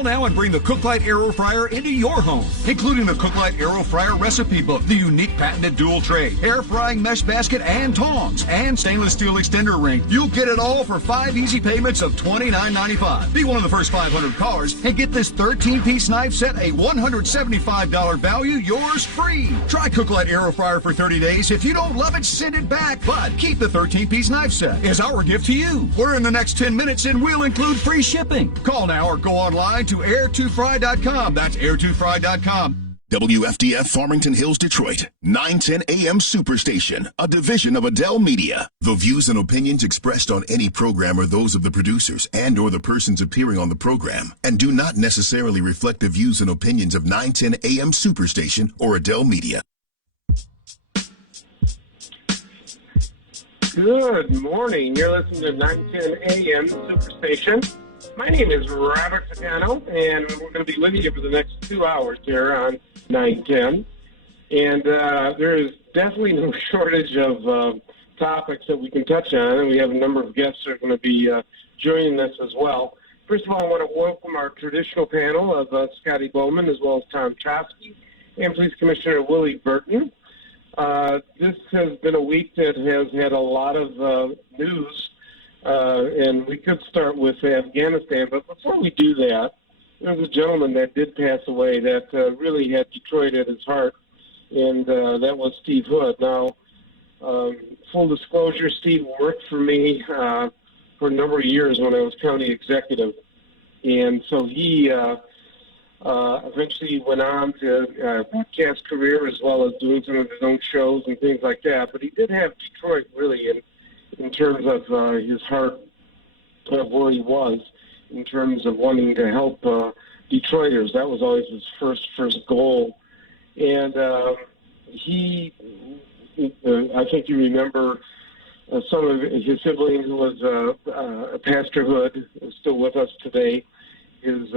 Call now and bring the Cooklite Aero Fryer into your home, including the Cooklite Aero Fryer recipe book, the unique patented dual tray, air frying mesh basket and tongs, and stainless steel extender ring. You'll get it all for 5 easy payments of $29.95. Be one of the first 500 callers and get this 13-piece knife set, a $175 value, yours free. Try Cooklite Aero Fryer for 30 days. If you don't love it, send it back. But keep the 13-piece knife set as our gift to you. We're in the next 10 minutes and we'll include free shipping. Call now or go online to air2fry.com. That's air2fry.com. WFDF Farmington Hills, Detroit, 910 AM Superstation, a division of Adele Media. The views and opinions expressed on any program are those of the producers and or the persons appearing on the program and do not necessarily reflect the views and opinions of 910 AM Superstation or Adele Media. Good morning. You're listening to 910 AM Superstation. My name is Robert Ficano, and we're going to be with you for the next 2 hours here on 910. And there is definitely no shortage of topics that we can touch on, and we have a number of guests that are going to be joining us as well. First of all, I want to welcome our traditional panel of Scotty Boman as well as Tom Choske and Police Commissioner Willie Burton. This has been a week that has had a lot of news, and we could start with Afghanistan. But before we do that, there was a gentleman that did pass away that really had Detroit at his heart, and that was Steve Hood. Now, full disclosure, Steve worked for me for a number of years when I was county executive, and so he eventually went on to broadcast career as well as doing some of his own shows and things like that. But he did have Detroit really in terms of his heart of where he was in terms of wanting to help Detroiters. That was always his first goal. And I think you remember some of his siblings who was Pastor Hood, who's still with us today. His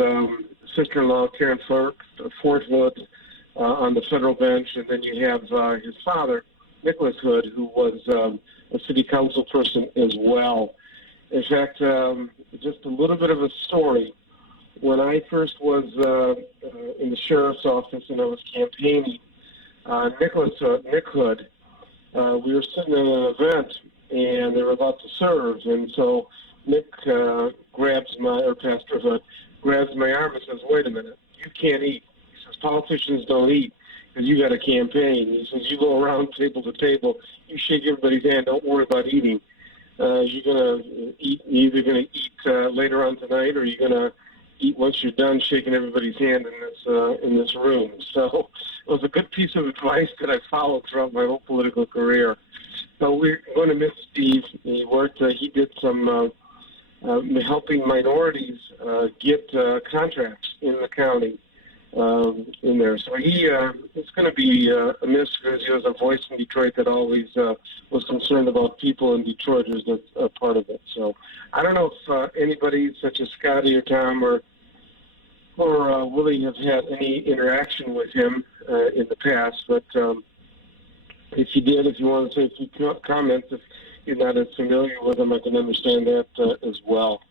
sister-in-law, Karen Fort Hood, on the federal bench. And then you have his father, Nicholas Hood, who was a city council person as well. In fact, just a little bit of a story. When I first was in the sheriff's office and I was campaigning, Nick Hood, we were sitting in an event and they were about to serve. And so Nick Pastor Hood grabs my arm and says, "Wait a minute, you can't eat." He says, "Politicians don't eat because you got a campaign." He says, "You go around table to table, you shake everybody's hand, don't worry about eating. You're going to eat, you're either going to eat later on tonight or you're going to eat once you're done shaking everybody's hand in this room." So it was a good piece of advice that I followed throughout my whole political career. So we're going to miss Steve. He did some helping minorities get contracts in the county in there. So it's going to be a miss because he was a voice in Detroit that always was concerned about people in Detroit as a part of it. So I don't know if anybody such as Scotty or Tom or Willie have had any interaction with him in the past, but if you did, if you want to say a few comments, if you're not as familiar with him, I can understand that as well.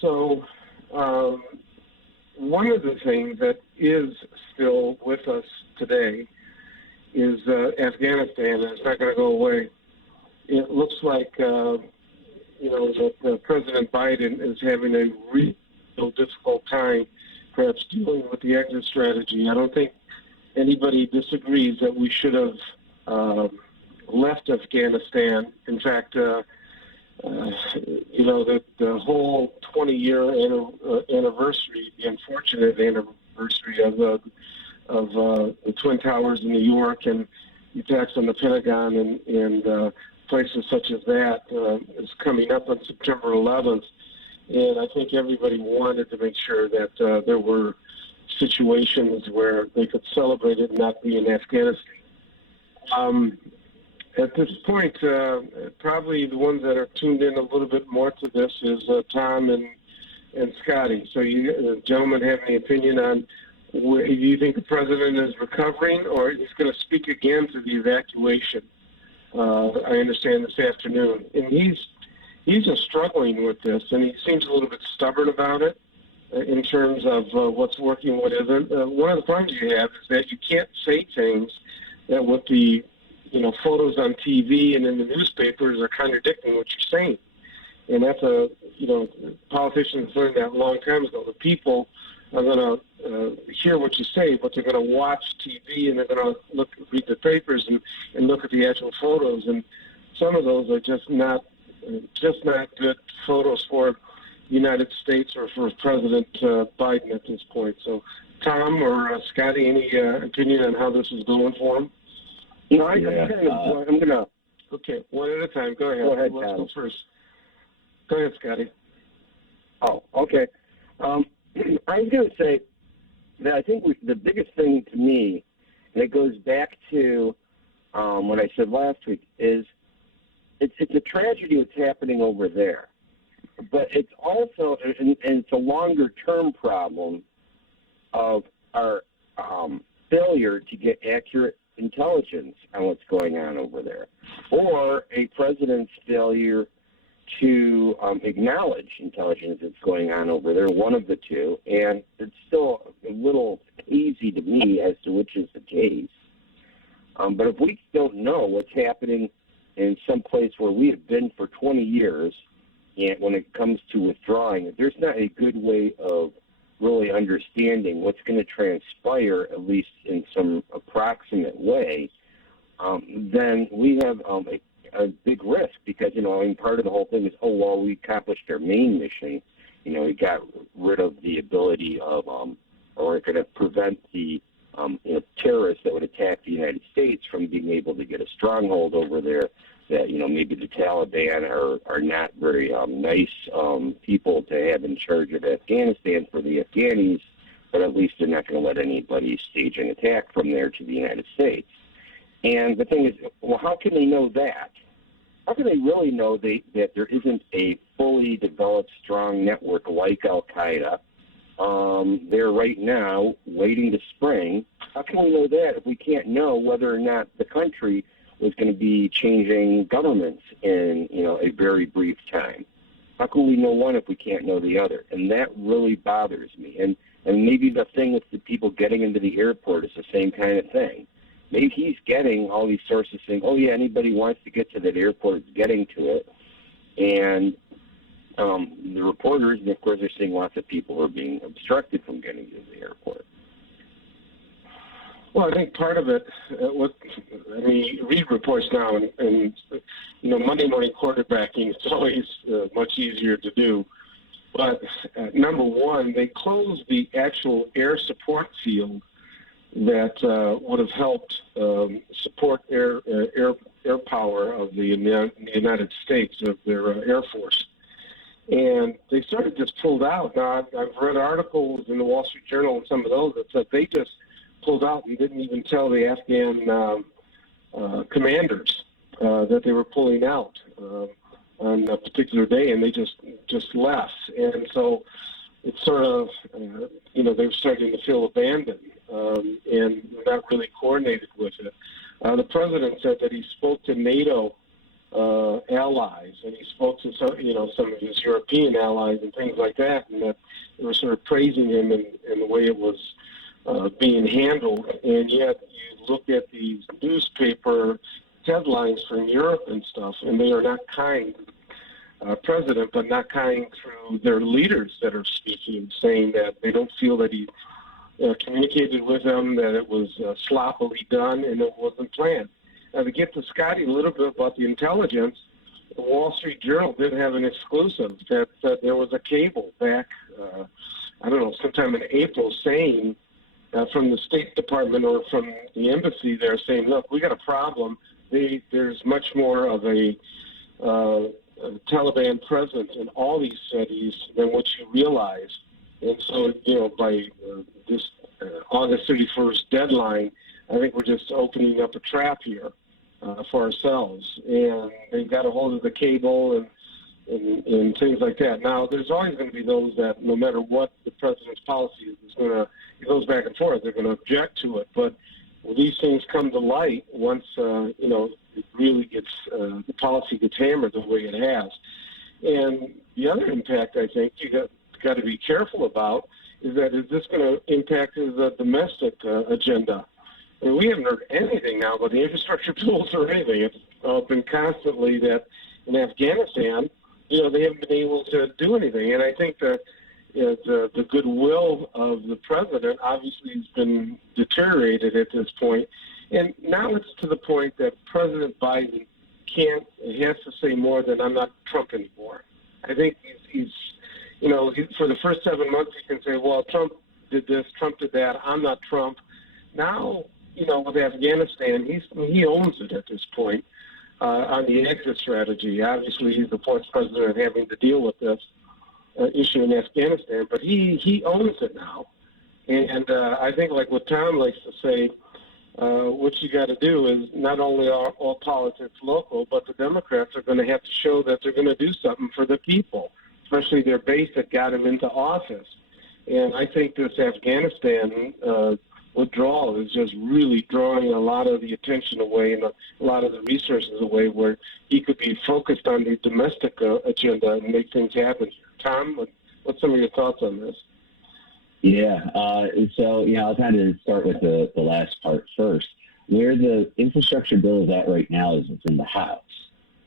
So one of the things that is still with us today is Afghanistan, and it's not going to go away. It looks like, that President Biden is having a real difficult time perhaps dealing with the exit strategy. I don't think anybody disagrees that we should have left Afghanistan. In fact, the whole 20-year anniversary, the unfortunate anniversary of the Twin Towers in New York and the attacks on the Pentagon and places such as that is coming up on September 11th. And I think everybody wanted to make sure that there were situations where they could celebrate it and not be in Afghanistan. At this point, probably the ones that are tuned in a little bit more to this is Tom and Scotty. So you gentlemen have any opinion on do you think the president is recovering or he's going to speak again to the evacuation? I understand this afternoon. And he's just struggling with this, and he seems a little bit stubborn about it. in terms of what's working, what isn't. One of the problems you have is that you can't say things that with the photos on TV and in the newspapers are contradicting what you're saying. And that's politicians learned that a long time ago. The people are going to hear what you say, but they're going to watch TV and they're going to read the papers and look at the actual photos. And some of those are just not good photos for the United States or for President Biden at this point. So, Tom or Scotty, any opinion on how this is going for him? I'm going to. Okay, one at a time. Go ahead. Let's Tom. go first. Go ahead, Scotty. Oh, okay. I was going to say that I think the biggest thing to me, and it goes back to what I said last week, is it's a tragedy what's happening over there. But it's also, and it's a longer-term problem of our failure to get accurate intelligence on what's going on over there, or a president's failure to acknowledge intelligence that's going on over there, one of the two, and it's still a little easy to me as to which is the case. But if we don't know what's happening in some place where we have been for 20 years, and when it comes to withdrawing, if there's not a good way of really understanding what's going to transpire, at least in some approximate way, then we have a big risk because, part of the whole thing is, we accomplished our main mission. We got rid of the ability of, or we're going to prevent the terrorists that would attack the United States from being able to get a stronghold over there. That maybe the Taliban are not very nice people to have in charge of Afghanistan for the Afghanis, but at least they're not going to let anybody stage an attack from there to the United States. And the thing is, how can they know that? How can they really know that there isn't a fully developed, strong network like Al-Qaeda there right now waiting to spring? How can we know that if we can't know whether or not the country is going to be changing governments in, a very brief time? How can we know one if we can't know the other? And that really bothers me. And maybe the thing with the people getting into the airport is the same kind of thing. Maybe he's getting all these sources saying, anybody who wants to get to that airport is getting to it. And the reporters, and of course, they're seeing lots of people are being obstructed from getting to the airport. Well, I think part of it, you read reports now, and Monday morning quarterbacking is always much easier to do. But number one, they closed the actual air support field that would have helped support air power of the United States, of their Air Force. And they sort of just pulled out. Now, I've read articles in the Wall Street Journal and some of those that said they just pulled out and didn't even tell the Afghan commanders that they were pulling out on a particular day, and they just left. And so it's sort of, they were starting to feel abandoned and not really coordinated with it. The president said that he spoke to NATO allies, and he spoke to some of his European allies and things like that, and that they were sort of praising him in the way it was being handled. And yet you look at these newspaper headlines from Europe and stuff, and they are not kind president, but not kind through their leaders that are speaking, saying that they don't feel that he communicated with them, that it was sloppily done and it wasn't planned. Now, to get to Scotty a little bit about the intelligence, the Wall Street Journal did have an exclusive that there was a cable back, sometime in April, saying from the State Department or from the embassy there saying, look, we got a problem. There's much more of a Taliban presence in all these cities than what you realize. And so, by this August 31st deadline, I think we're just opening up a trap here for ourselves. And they've got a hold of the cable and things like that. Now, there's always going to be those that, no matter what the president's policy is it goes back and forth. They're going to object to it. But these things come to light once, it really gets, the policy gets hammered the way it has. And the other impact, I think, you got to got to be careful about is this going to impact his domestic agenda? I mean, we haven't heard anything now about the infrastructure bills or anything. It's been constantly that in Afghanistan, they haven't been able to do anything. And I think the goodwill of the president obviously has been deteriorated at this point. And now it's to the point that President Biden has to say more than "I'm not Trump anymore." I think he's for the first 7 months he can say, "Well, Trump did this, Trump did that, I'm not Trump." Now, with Afghanistan, he owns it at this point on the exit strategy. Obviously, he's the fourth president having to deal with this issue in Afghanistan, but he owns it now. And I think, like what Tom likes to say, what you got to do is not only are all politics local, but the Democrats are going to have to show that they're going to do something for the people, especially their base that got them into office. And I think this Afghanistan withdrawal is just really drawing a lot of the attention away and a lot of the resources away where he could be focused on the domestic agenda and make things happen. Tom, what's some of your thoughts on this? Yeah, so I'll kind of start with the last part first. Where the infrastructure bill is at right now is it's in the House.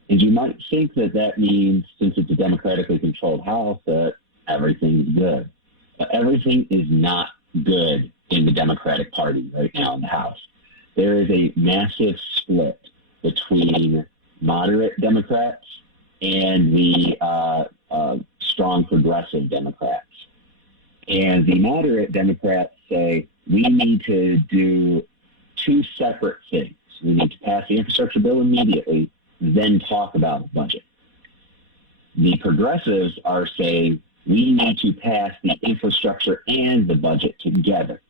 And you might think that means, since it's a democratically controlled House, that everything's good. But everything is not good in the Democratic Party right now in the House. There is a massive split between moderate Democrats and the strong progressive Democrats. And the moderate Democrats say we need to do two separate things. We need to pass the infrastructure bill immediately, then talk about the budget. The progressives are saying we need to pass the infrastructure and the budget together.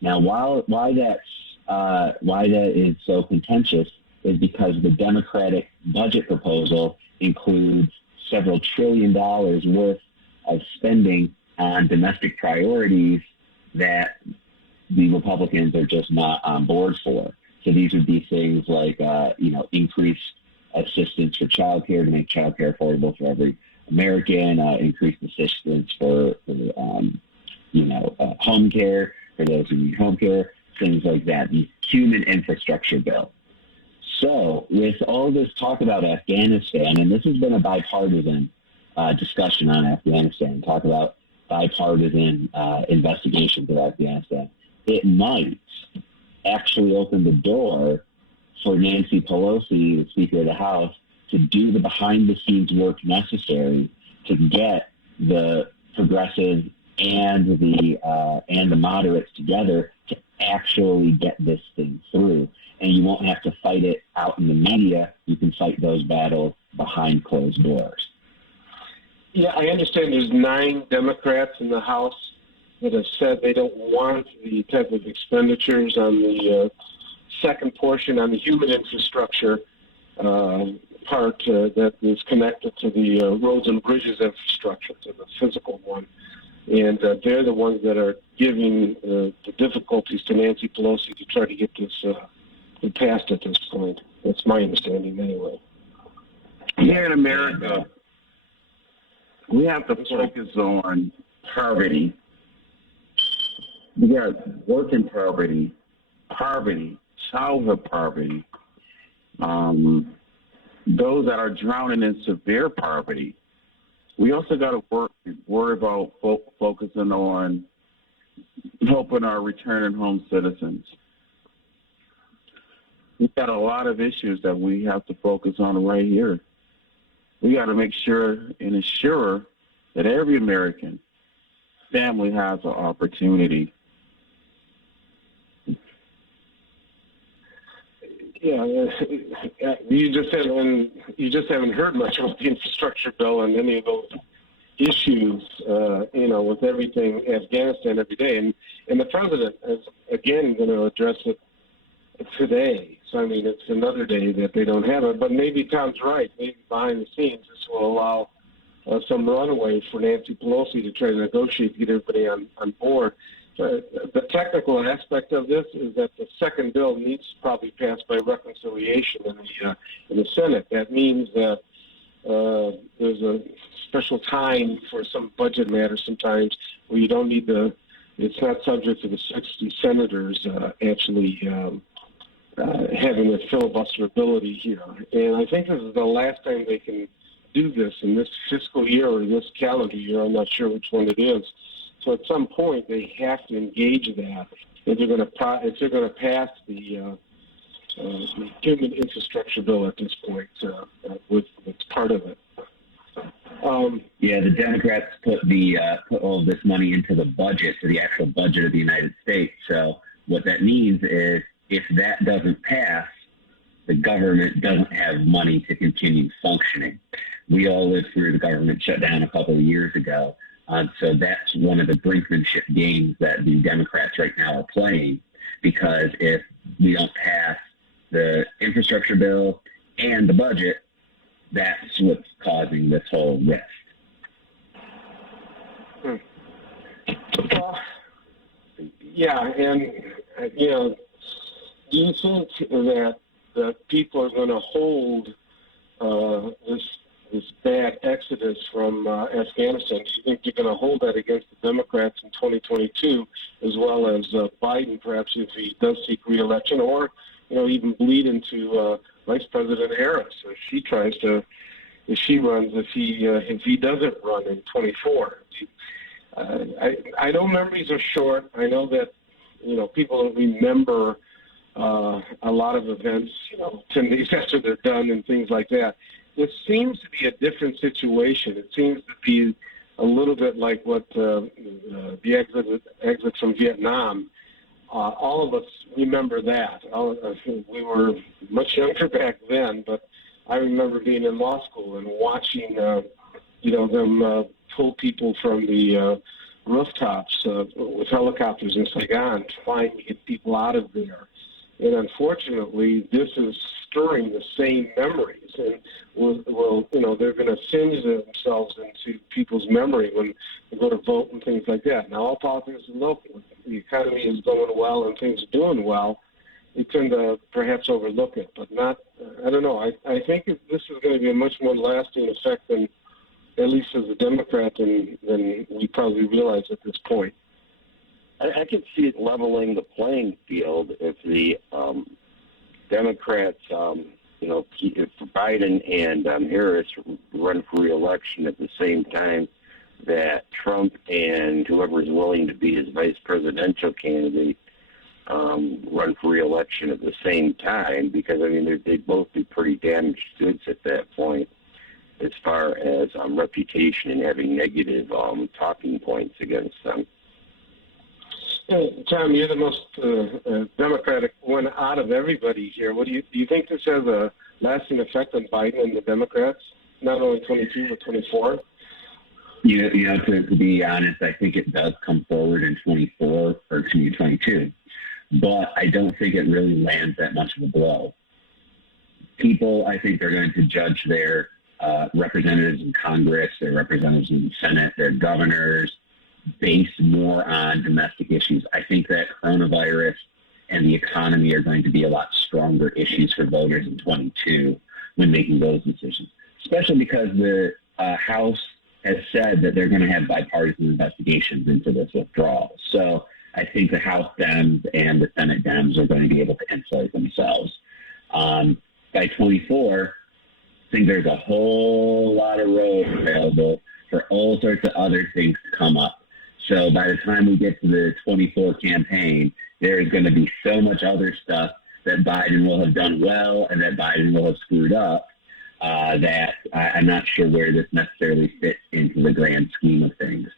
Now, why that is so contentious is because the Democratic budget proposal includes several $1 trillion worth of spending on domestic priorities that the Republicans are just not on board for. So these would be things like, increased assistance for child care to make child care affordable for every American, increased assistance for home care for those who need home care, things like that, the human infrastructure bill. So with all this talk about Afghanistan, and this has been a bipartisan discussion on Afghanistan, talk about bipartisan investigations of Afghanistan, it might actually open the door for Nancy Pelosi, the Speaker of the House, to do the behind-the-scenes work necessary to get the progressives and the moderates together to actually get this thing through. And you won't have to fight it out in the media. You can fight those battles behind closed doors. Yeah, I understand there's 9 Democrats in the House that have said they don't want the type of expenditures on the second portion on the human infrastructure part that is connected to the roads and bridges infrastructure, to the physical one. And they're the ones that are giving the difficulties to Nancy Pelosi to try to get this passed at this point. That's my understanding anyway. Here in America, we have to focus on poverty. We got working poverty, childhood poverty, those that are drowning in severe poverty. We also got to worry about focusing on helping our returning home citizens. We've got a lot of issues that we have to focus on right here. We got to make sure and ensure that every American family has an opportunity. Yeah, you just haven't heard much about the infrastructure bill and any of those issues, with everything Afghanistan every day, and the president is again going to address it today. So I mean, it's another day that they don't have it. But maybe Tom's right. Maybe behind the scenes, this will allow some runaway for Nancy Pelosi to try to negotiate to get everybody on board. The technical aspect of this is that the second bill needs to probably pass by reconciliation in the Senate. That means that there's a special time for some budget matters sometimes where you don't need it's not subject to the 60 senators actually having a filibuster ability here. And I think this is the last time they can do this in this fiscal year or this calendar year. I'm not sure which one it is. So at some point they have to engage that if they're going to pass the human infrastructure bill at this point. It's part of it. The Democrats put all of this money into the budget, to the actual budget of the United States. So what that means is if that doesn't pass, the government doesn't have money to continue functioning. We all lived through the government shutdown a couple of years ago. So that's one of the brinkmanship games that the Democrats right now are playing, because if we don't pass the infrastructure bill and the budget, that's what's causing this whole rift. Well, yeah, and, do you think that people are going to hold this bad exodus from Afghanistan? Do you think they're going to hold that against the Democrats in 2022, as well as Biden, perhaps if he does seek re-election, or even bleed into Vice President Harris if she runs, if he doesn't run in 24? I know memories are short. I know that people don't remember a lot of events 10 days after they're done and things like that. This seems to be a different situation. It seems to be a little bit like what the exit from Vietnam. All of us remember that. We were much younger back then, but I remember being in law school and watching, them pull people from the rooftops with helicopters in Saigon, trying to get people out of there. And unfortunately, this is stirring the same memories, and they're going to singe themselves into people's memory when they go to vote and things like that. Now, all politics is local. The economy is going well and things are doing well. We tend to perhaps overlook it, but not. I don't know. I think this is going to be a much more lasting effect than, at least as a Democrat, than we probably realize at this point. I could see it leveling the playing field if the Democrats, if Biden and Harris run for re-election at the same time that Trump and whoever is willing to be his vice presidential candidate run for re-election at the same time, because, they'd both be pretty damaged goods at that point as far as reputation and having negative talking points against them. Tom, you're the most Democratic one out of everybody here. What do you think this has a lasting effect on Biden and the Democrats, not only 22 but 24? To be honest, I think it does come forward in 22, but I don't think it really lands that much of a blow. People, I think, are going to judge their representatives in Congress, their representatives in the Senate, their governors, based more on domestic issues. I think that coronavirus and the economy are going to be a lot stronger issues for voters in 22 when making those decisions, especially because the House has said that they're going to have bipartisan investigations into this withdrawal. So I think the House Dems and the Senate Dems are going to be able to insulate themselves. By 24, I think there's a whole lot of road available for all sorts of other things to come up. So by the time we get to the 24 campaign, there is going to be so much other stuff that Biden will have done well and that Biden will have screwed up that I'm not sure where this necessarily fits into the grand scheme of things.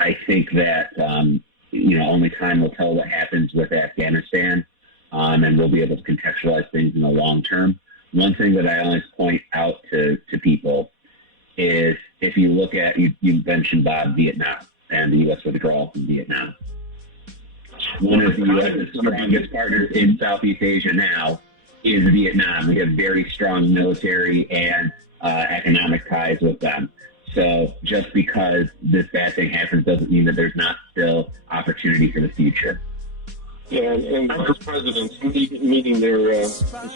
I think that, only time will tell what happens with Afghanistan, and we'll be able to contextualize things in the long term. One thing that I always point out to people is if you look at, you mentioned Vietnam and the U.S. withdrawal from Vietnam. One of the U.S.'s strongest partners in Southeast Asia now is Vietnam. We have very strong military and economic ties with them. So just because this bad thing happens doesn't mean that there's not still opportunity for the future. Yeah, and the president's meeting there,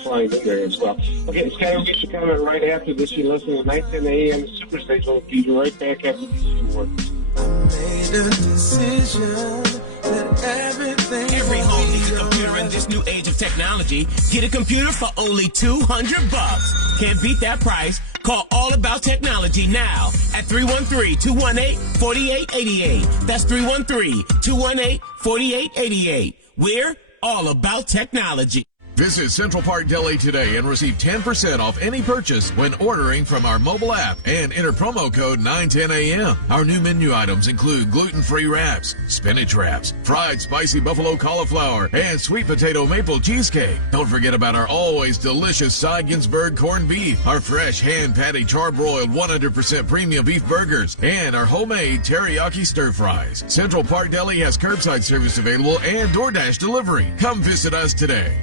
flying in there as well. Okay, Scotty, we'll get your comment right after this. You listen to 910 AM Superstation. We'll be right back after these words. Made a decision that everything. Every home needs a computer in this new age of technology. Get a computer for only $200. Can't beat that price. Call All About Technology now at 313-218-4888. That's 313-218-4888. We're all about technology. Visit Central Park Deli today and receive 10% off any purchase when ordering from our mobile app and enter promo code 910AM. Our new menu items include gluten-free wraps, spinach wraps, fried spicy buffalo cauliflower, and sweet potato maple cheesecake. Don't forget about our always delicious Seiginsburg corned beef, our fresh hand-patty charbroiled 100% premium beef burgers, and our homemade teriyaki stir fries. Central Park Deli has curbside service available and DoorDash delivery. Come visit us today.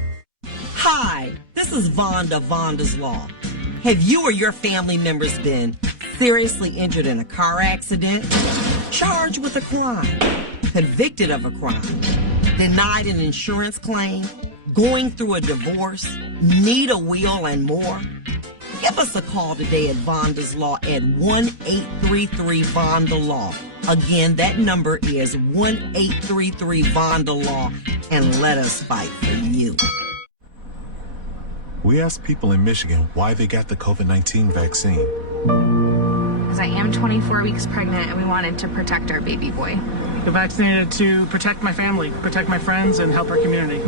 Hi, this is Vonda, Vonda's Law. Have you or your family members been seriously injured in a car accident, charged with a crime, convicted of a crime, denied an insurance claim, going through a divorce, need a will, and more? Give us a call today at Vonda's Law at 1-833-VONDA-LAW. Again, that number is 1-833-VONDA-LAW, and let us fight for you. We asked people in Michigan why they got the COVID-19 vaccine. Because I am 24 weeks pregnant and we wanted to protect our baby boy. I vaccinated to protect my family, protect my friends, and help our community.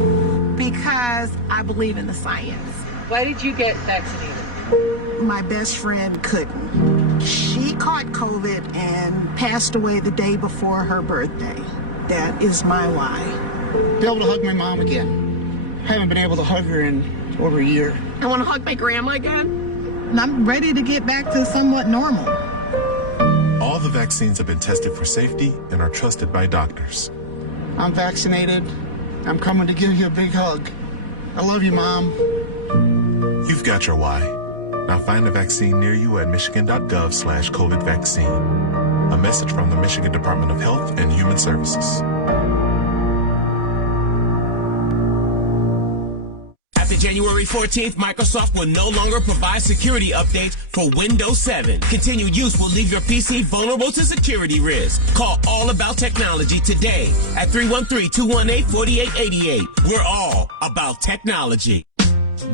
Because I believe in the science. Why did you get vaccinated? My best friend couldn't. She caught COVID and passed away the day before her birthday. That is my why. Be able to hug my mom again. I haven't been able to hug her in over a year. I want to hug my grandma again. And I'm ready to get back to somewhat normal. All the vaccines have been tested for safety and are trusted by doctors. I'm vaccinated. I'm coming to give you a big hug. I love you, Mom. You've got your why. Now find a vaccine near you at michigan.gov/COVID vaccine. A message from the Michigan Department of Health and Human Services. January 14th, Microsoft will no longer provide security updates for Windows 7. Continued use will leave your PC vulnerable to security risks. Call All About Technology today at 313-218-4888. We're all about technology.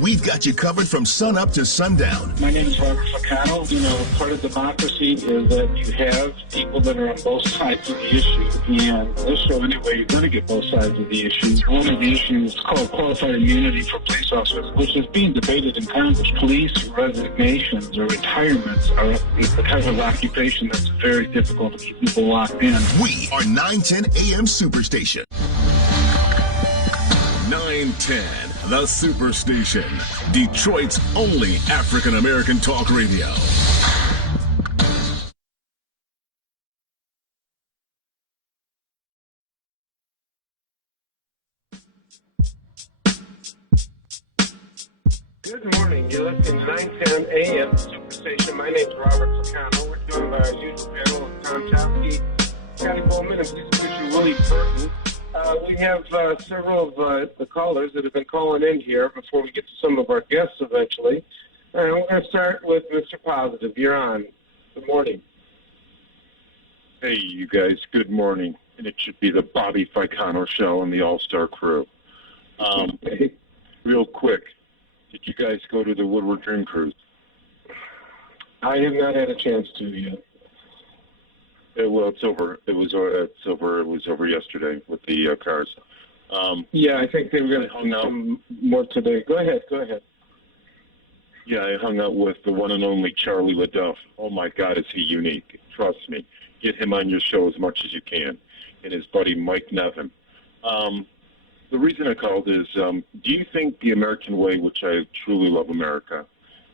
We've got you covered from sun up to sundown. My name is Robert Ficano. You know, part of democracy is that you have people that are on both sides of the issue. And this show, anyway, you're going to get both sides of the issue. One of the issues is called qualified immunity for police officers, which is being debated in Congress. Police resignations or retirements are the type of occupation that's very difficult to keep people locked in. We are 910 AM Superstation. 910, the Superstation, Detroit's only African-American talk radio. Good morning. You're listening to 910 AM Superstation. My name's Robert Ficano. We're joined by our usual panel of Tom Choske, Scotty Boman, and Prosecutor Willie Burton. We have several of the callers that have been calling in here before we get to some of our guests eventually. We're going to start with Mr. Positive. You're on. Good morning. Hey, you guys. Good morning. And it should be the Bobby Ficano show and the All-Star crew. Real quick, did you guys go to the Woodward Dream Cruise? I have not had a chance to yet. Well, it's over. It was over yesterday with the cars. Yeah, I think they were going to hang out more today. Go ahead. Yeah, I hung out with the one and only Charlie LaDuff. Oh my God, is he unique? Trust me. Get him on your show as much as you can. And his buddy Mike Nevin. The reason I called is, do you think the American way, which I truly love America,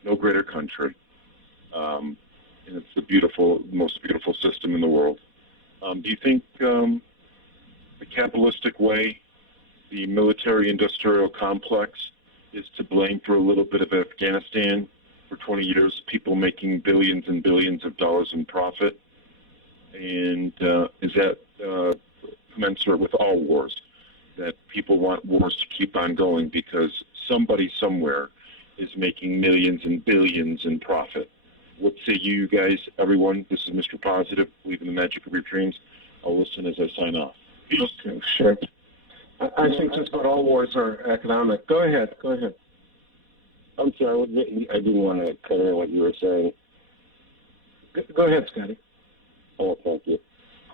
no greater country, and it's the most beautiful system in the world. Do you think the capitalistic way, the military-industrial complex, is to blame for a little bit of Afghanistan for 20 years, people making billions and billions of dollars in profit? And is that commensurate with all wars? that people want wars to keep on going because somebody somewhere is making millions and billions in profit. What say you guys, everyone? This is Mr. Positive, believe in the magic of your dreams. I'll listen as I sign off. Peace. Okay, sure. I think just about all wars are economic. Go ahead. I'm sorry, I didn't want to cut in what you were saying. Go ahead, Scotty. Oh, thank you.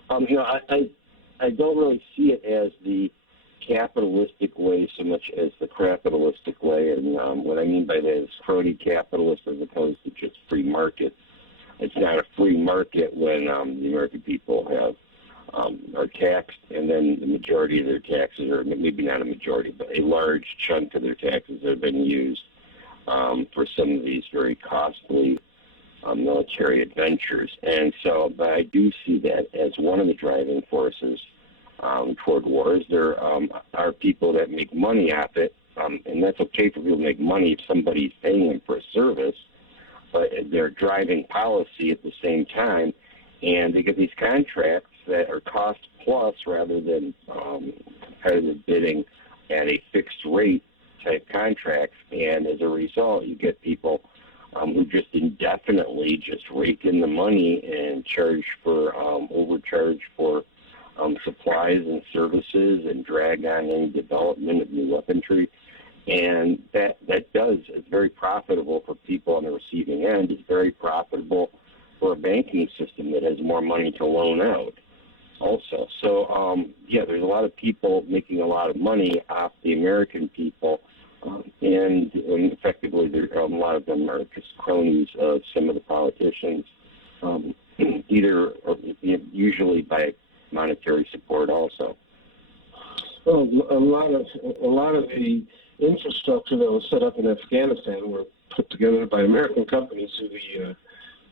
I don't really see it as the capitalistic way so much as the crapitalistic way, and what I mean by that is crony capitalist as opposed to just free market. It's not a free market when the American people are taxed, and then the majority of their taxes, or maybe not a majority, but a large chunk of their taxes have been used for some of these very costly military adventures. And so, but I do see that as one of the driving forces toward wars. There are people that make money off it, and that's okay for people to make money if somebody's paying them for a service, but they're driving policy at the same time, and they get these contracts that are cost plus rather than competitive bidding at a fixed rate type contracts, and as a result, you get people who just indefinitely just rake in the money and overcharge for supplies and services and drag on any development of new weaponry. And that is very profitable for people on the receiving end. It's very profitable for a banking system that has more money to loan out also. So, there's a lot of people making a lot of money off the American people, and effectively a lot of them are just cronies of some of the politicians, usually by monetary support also. Well, a lot of the infrastructure that was set up in Afghanistan were put together by American companies through the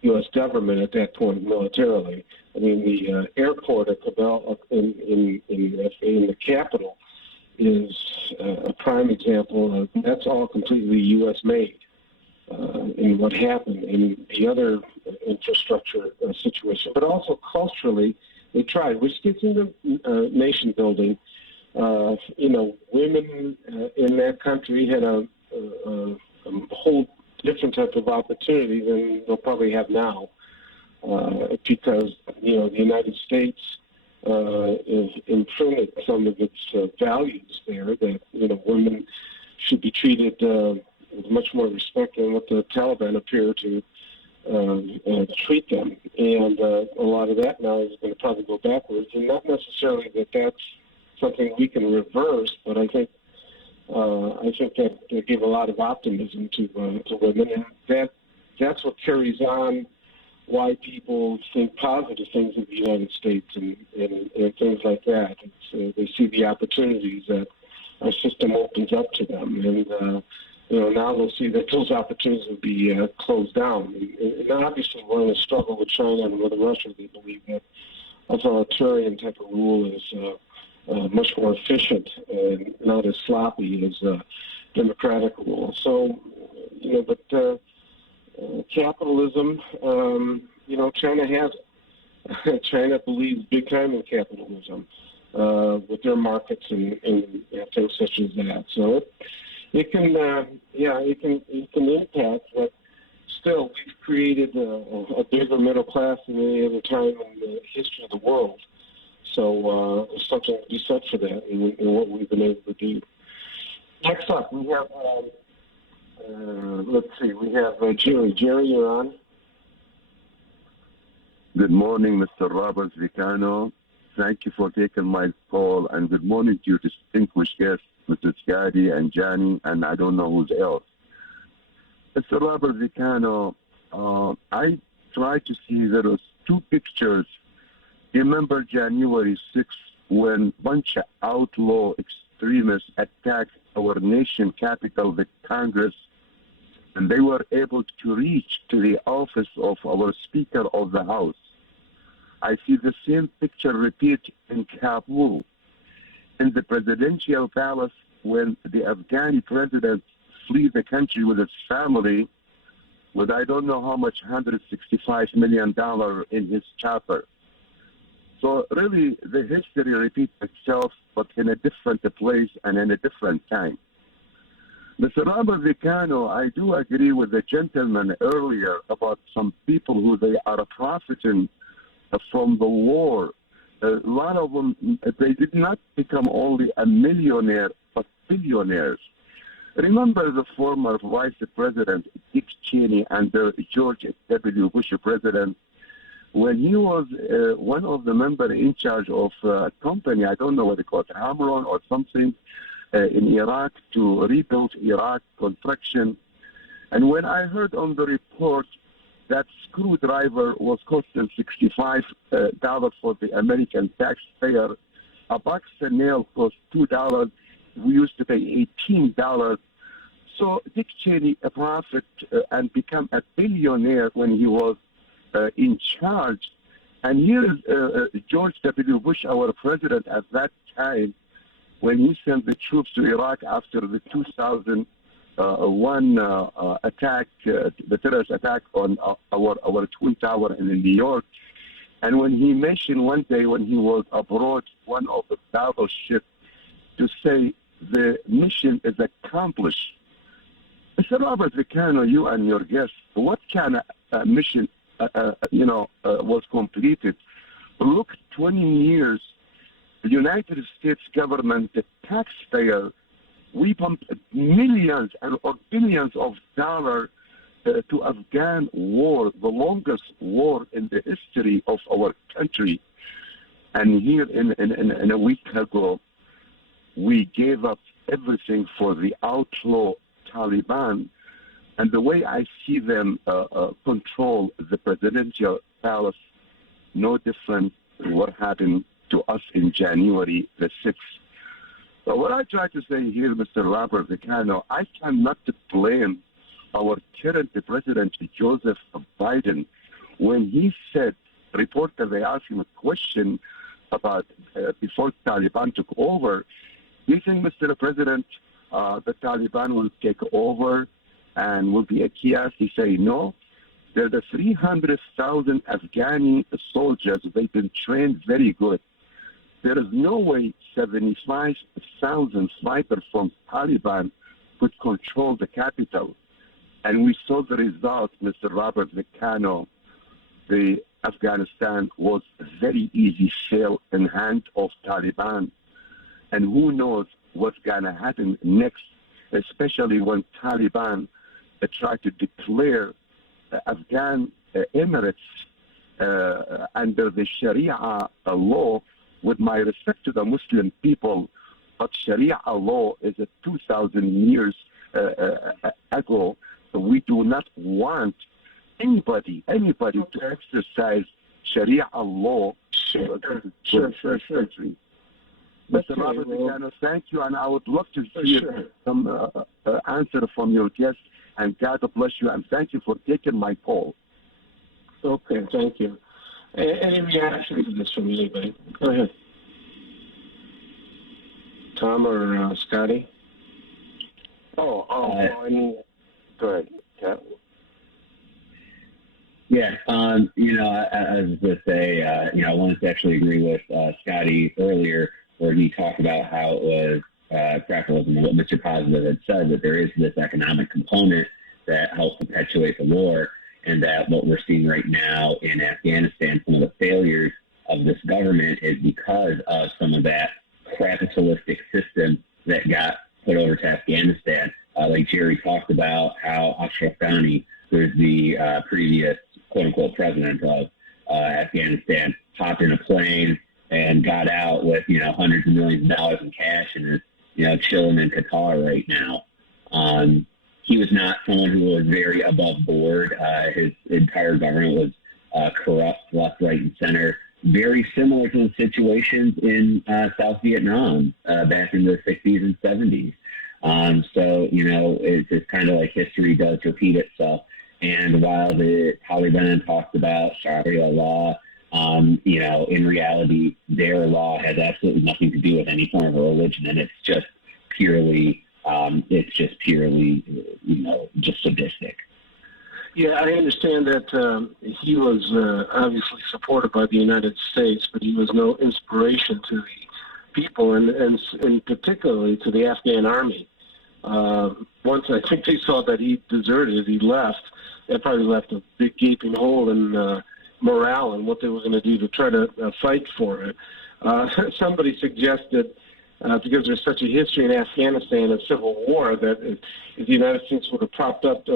U.S. government at that point militarily. I mean, the airport at Kabul in the capital is a prime example. That's all completely U.S. made. In what happened in the other infrastructure situation, but also culturally, they tried, which gets into nation building. Women in that country had a whole different type of opportunity than they'll probably have now, because the United States has imprinted some of its values there that women should be treated with much more respect than what the Taliban appear to treat them, and a lot of that now is going to probably go backwards, and not necessarily that that's something we can reverse, but I think that they give a lot of optimism to women, and that's what carries on why people think positive things of the United States and things like that. They see the opportunities that our system opens up to them, and now they'll see that those opportunities will be closed down. And obviously, we're in a struggle with China and with Russia. They believe that authoritarian type of rule is much more efficient and not as sloppy as democratic rule. So, but capitalism, China has it. China believes big time in capitalism with their markets and things such as that. So it can impact, but still, we've created a bigger middle class than any other time in the history of the world. So there's something to be said for that and what we've been able to do. Next up, we have, we have Jerry. Jerry, you're on. Good morning, Mr. Robert Ficano. Thank you for taking my call, and good morning to your distinguished guests, Mr. Scotty and Johnny, and I don't know who's else. Mr. Robert Ficano, I tried to see there was two pictures. You remember January 6th when a bunch of outlaw extremists attacked our nation capital, the Congress, and they were able to reach to the office of our Speaker of the House. I see the same picture repeat in Kabul, in the presidential palace, when the Afghani president flee the country with his family with I don't know how much, $165 million in his chopper. So really, the history repeats itself, but in a different place and in a different time. Mr. Robert Ficano, I do agree with the gentleman earlier about some people who they are profiting from the war. A lot of them, they did not become only a millionaire, but billionaires. Remember the former Vice President Dick Cheney under George W. Bush president, when he was one of the members in charge of a company, I don't know what they call it, Hamron or something, in Iraq to rebuild Iraq construction. And when I heard on the report that screwdriver was costing $65 for the American taxpayer, a box of nail cost $2. We used to pay $18. So Dick Cheney profit and become a billionaire when he was in charge. And here is George W. Bush, our president at that time, when he sent the troops to Iraq after the 2001 attack, the terrorist attack on our Twin Tower in New York. And when he mentioned one day when he was abroad, one of the battleships, to say the mission is accomplished. Mr. Robert Ficano, you and your guests, what kind of mission, was completed? Look, 20 years, the United States government, the taxpayer, we pumped millions or billions of dollars to Afghan war, the longest war in the history of our country. And here in a week ago, we gave up everything for the outlaw Taliban. And the way I see them control the presidential palace, no different than what happened to us in January the 6th. But what I try to say here, Mr. Robert Ficano, I cannot blame our current President Joseph Biden when he said, reporter, they asked him a question about before Taliban took over, do you think, Mr. President, the Taliban will take over and will be a chaos? He say no. There are the 300,000 Afghani soldiers. They've been trained very good. There is no way 75,000 snipers from Taliban could control the capital. And we saw the result, Mr. Robert Ficano. The Afghanistan was a very easy fail in hand of Taliban. And who knows what's going to happen next, especially when Taliban try to declare Afghan Emirates under the Sharia law. With my respect to the Muslim people, but Sharia law is 2,000 years ago. So we do not want anybody to exercise Sharia law in the 21st century. Mr. Robert Ficano, thank you, and I would love to hear some answer from your guests. And God bless you, and thank you for taking my call. Okay, thank you. Any reaction to this from anybody? Go ahead. Tom or Scotty? I mean, go ahead. Yeah, I was going to say, I wanted to actually agree with Scotty earlier where he talked about how it was capitalism and what Mr. Positive had said, that there is this economic component that helps perpetuate the war, and that what we're seeing right now in Afghanistan, some of the failures of this government is because of some of that capitalistic system that got put over to Afghanistan. Like Jerry talked about how Ashraf Ghani, who's the previous quote-unquote president of Afghanistan, hopped in a plane and got out with, hundreds of millions of dollars in cash and is, chilling in Qatar right now. He was not someone who was very above board. His entire government was corrupt, left, right, and center. Very similar to the situations in South Vietnam back in the 60s and 70s. So, it's just kind of like history does repeat itself. And while the Taliban talks about Sharia law, in reality, their law has absolutely nothing to do with any form of religion, and it's just purely, just sadistic. Yeah, I understand that he was obviously supported by the United States, but he was no inspiration to the people, and particularly to the Afghan army. Once I think they saw that he deserted, he left. That probably left a big gaping hole in morale and what they were going to do to try to fight for it. Somebody suggested, because there's such a history in Afghanistan of civil war, that if the United States would have propped up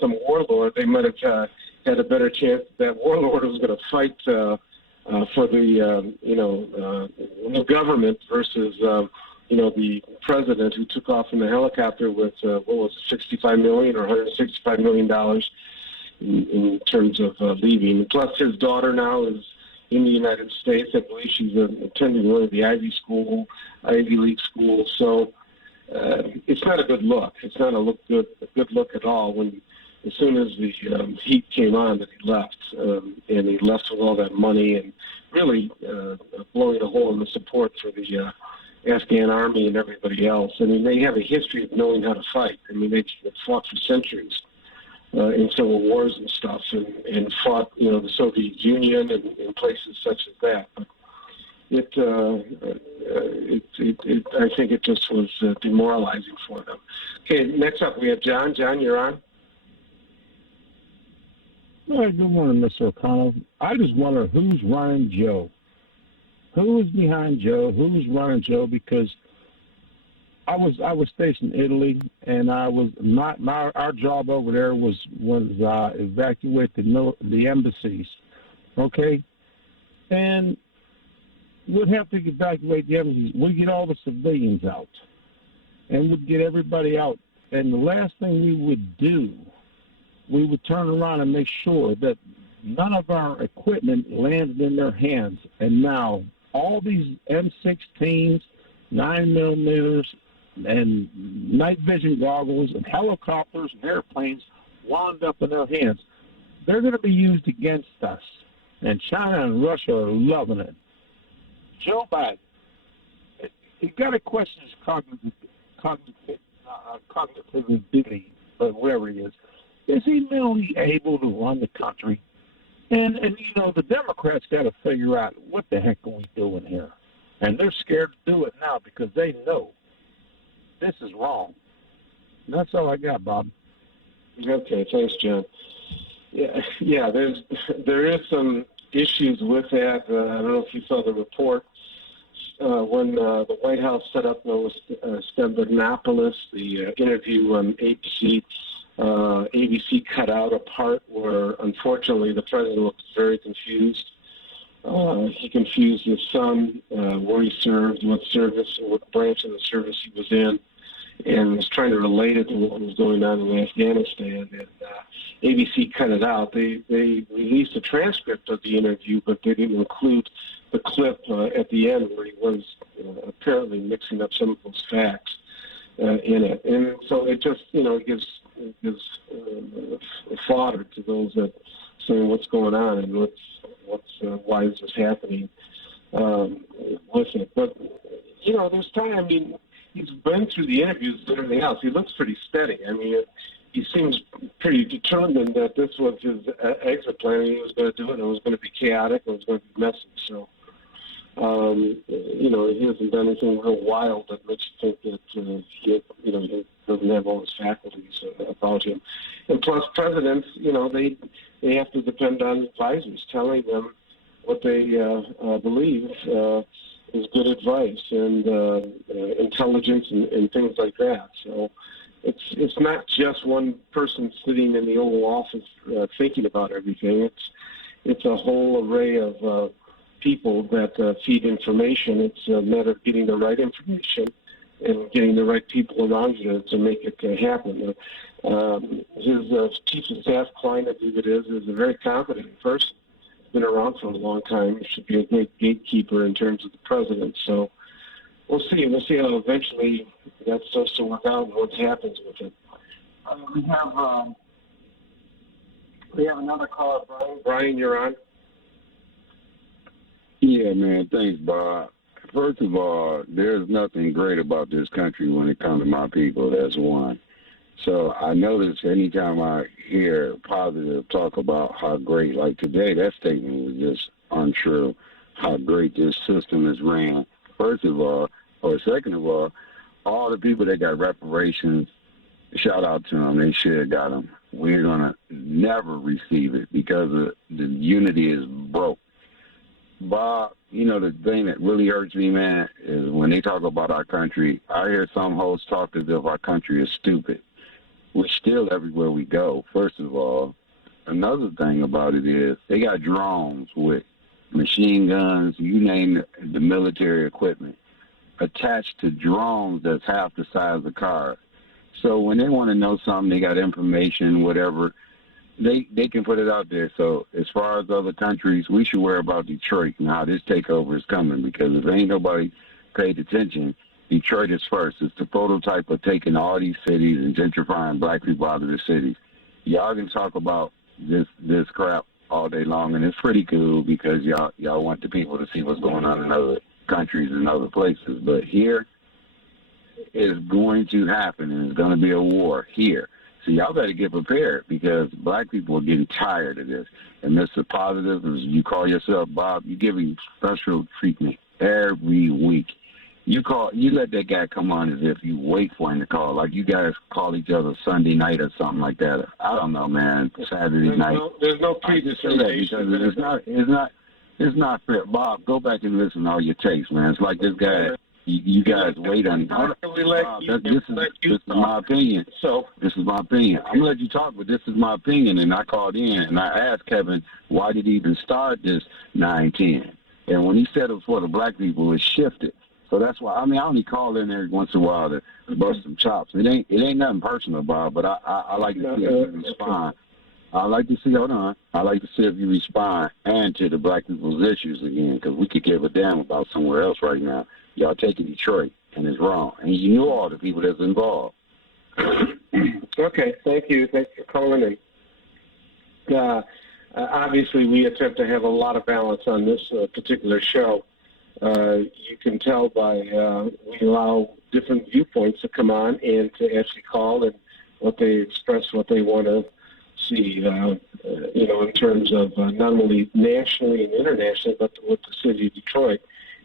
some warlord, they might have had a better chance that warlord was going to fight for the the government versus the president who took off in the helicopter with what was it, $65 million or $165 million in terms of leaving. Plus, his daughter now is in the United States. I believe she's attending one of the Ivy League schools. So it's not a good look. It's not a good look at all. When as soon as the heat came on, that he left, and he left with all that money and really blowing a hole in the support for the Afghan army and everybody else. I mean, they have a history of knowing how to fight. I mean, they've fought for centuries in civil wars and stuff, and fought, the Soviet Union and places such as that. But I think it just was demoralizing for them. Okay, next up we have John. John, you're on. All right, good morning, Mr. O'Connell. I just wonder who's running Joe. Who is behind Joe? Who's running Joe? Because I was stationed in Italy, and our job over there was evacuate the embassies, okay? And we'd have to evacuate the embassies. We'd get all the civilians out, and we'd get everybody out. And the last thing we would do, we would turn around and make sure that none of our equipment landed in their hands. And now all these M16s, 9mm, and night vision goggles and helicopters and airplanes wound up in their hands. They're going to be used against us. And China and Russia are loving it. Joe Biden, you got to question his cognitive ability, but whatever he is he really able to run the country? And the Democrats got to figure out what the heck are we doing here. And they're scared to do it now because they know this is wrong. And that's all I got, Bob. Okay, thanks, John. Yeah. There is some issues with that. I don't know if you saw the report when the White House set up Stephanopoulos, the interview on ABC. ABC cut out a part where, unfortunately, the president looked very confused. He confused his son, where he served, what service, what branch of the service he was in, and was trying to relate it to what was going on in Afghanistan. And ABC cut it out. They released a transcript of the interview, but they didn't include the clip at the end where he was apparently mixing up some of those facts in it. And so it just, gives fodder to those that say what's going on and why is this happening with it. But, there's time. I mean, he's been through the interviews and everything else. He looks pretty steady. I mean, he seems pretty determined that this was his exit plan and he was going to do it and it was going to be chaotic and it was going to be messy. So, he hasn't done anything real wild that makes you think that he doesn't have all his faculties about him. And plus, presidents, they have to depend on advisors telling them what they believe is good advice and intelligence and things like that. So it's not just one person sitting in the Oval Office thinking about everything. It's a whole array of people that feed information. It's a matter of getting the right information and getting the right people around you to make it happen. His chief of staff, Klein, I believe it is a very competent person. He's been around for a long time. He should be a great gatekeeper in terms of the president. So we'll see. We'll see how eventually that starts to work out and what happens with it. We have another caller, Brian. Brian, you're on. Yeah, man. Thanks, Bob. First of all, there's nothing great about this country when it comes to my people. That's one. So I notice anytime I hear positive talk about how great, like today, that statement was just untrue, how great this system is ran. First of all, or second of all the people that got reparations, shout out to them. They should have got them. We're going to never receive it because the unity is broke. Bob, you know, the thing that really hurts me, man, is when they talk about our country, I hear some hosts talk as if our country is stupid. We're still everywhere we go, first of all. Another thing about it is they got drones with machine guns, you name it, the military equipment, attached to drones that's half the size of cars. So when they want to know something, they got information, whatever, they can put it out there. So as far as other countries, we should worry about Detroit and how this takeover is coming, because if ain't nobody paid attention, Detroit is first. It's the prototype of taking all these cities and gentrifying black people out of the cities. Y'all can talk about this crap all day long, and it's pretty cool because y'all want the people to see what's going on in other countries and other places. But here is going to happen, and it's going to be a war here. So y'all better get prepared because black people are getting tired of this. And Mr. Positive, as you call yourself, Bob, you're giving special treatment every week. You let that guy come on as if you wait for him to call, like you guys call each other Sunday night or something like that. I don't know, man. Saturday night. There's no prediscrimination. It's not fair. Bob, go back and listen to all your tapes, man. It's like this guy. You guys wait on him. This is my opinion. So this is my opinion. I'm gonna let you talk, but this is my opinion. And I called in and I asked Kevin why did he even start this 9-10, and when he said it was for the black people, it shifted. So that's why, I mean, I only call in every once in a while to bust some chops. It ain't nothing personal, Bob, but I like to see if you respond. I like to see if you respond and to the black people's issues again, because we could give a damn about somewhere else right now. Y'all taking Detroit, and it's wrong. And you know all the people that's involved. Okay, thank you. Thanks for calling in. Obviously, we attempt to have a lot of balance on this particular show. You can tell by we allow different viewpoints to come on and to actually call and what they express, what they want to see, in terms of not only nationally and internationally, but with the city of Detroit.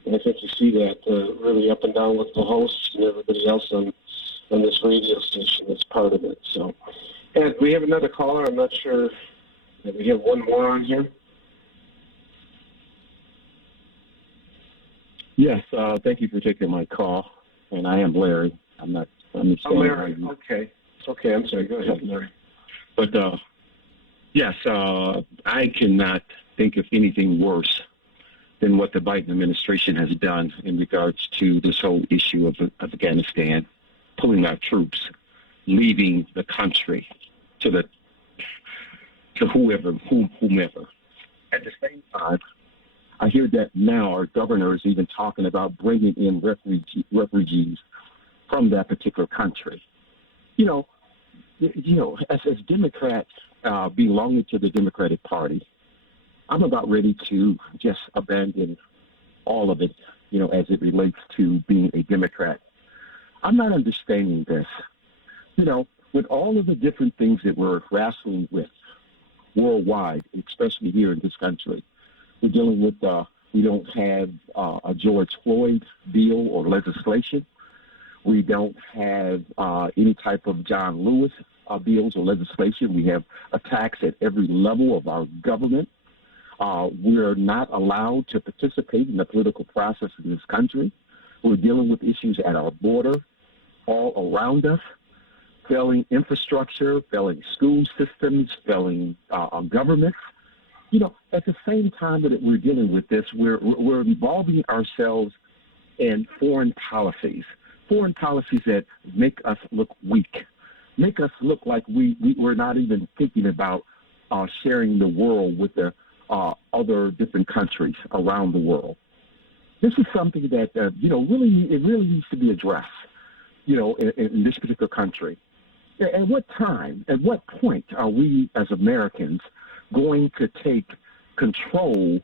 And I think you see that really up and down with the hosts and everybody else on this radio station that's part of it. So, and we have another caller. I'm not sure. We have one more on here. Yes, thank you for taking my call. And I am Larry. I'm not understanding. Larry. Okay. I'm sorry. Go ahead, Larry. But, yes, I cannot think of anything worse than what the Biden administration has done in regards to this whole issue of Afghanistan, pulling our troops, leaving the country to whomever. At the same time, I hear that now our governor is even talking about bringing in refugees from that particular country. As Democrats belonging to the Democratic Party, I'm about ready to just abandon all of it, as it relates to being a Democrat. I'm not understanding this. With all of the different things that we're wrestling with worldwide, especially here in this country, we're dealing with, we don't have a George Floyd bill or legislation. We don't have any type of John Lewis bills or legislation. We have attacks at every level of our government. We're not allowed to participate in the political process in this country. We're dealing with issues at our border, all around us, failing infrastructure, failing school systems, failing governments. At the same time that we're dealing with this, we're involving ourselves in foreign policies that make us look weak, make us look like we're not even thinking about sharing the world with the other different countries around the world. This is something that, really needs to be addressed, in this particular country. At what time, at what point are we as Americans going to take control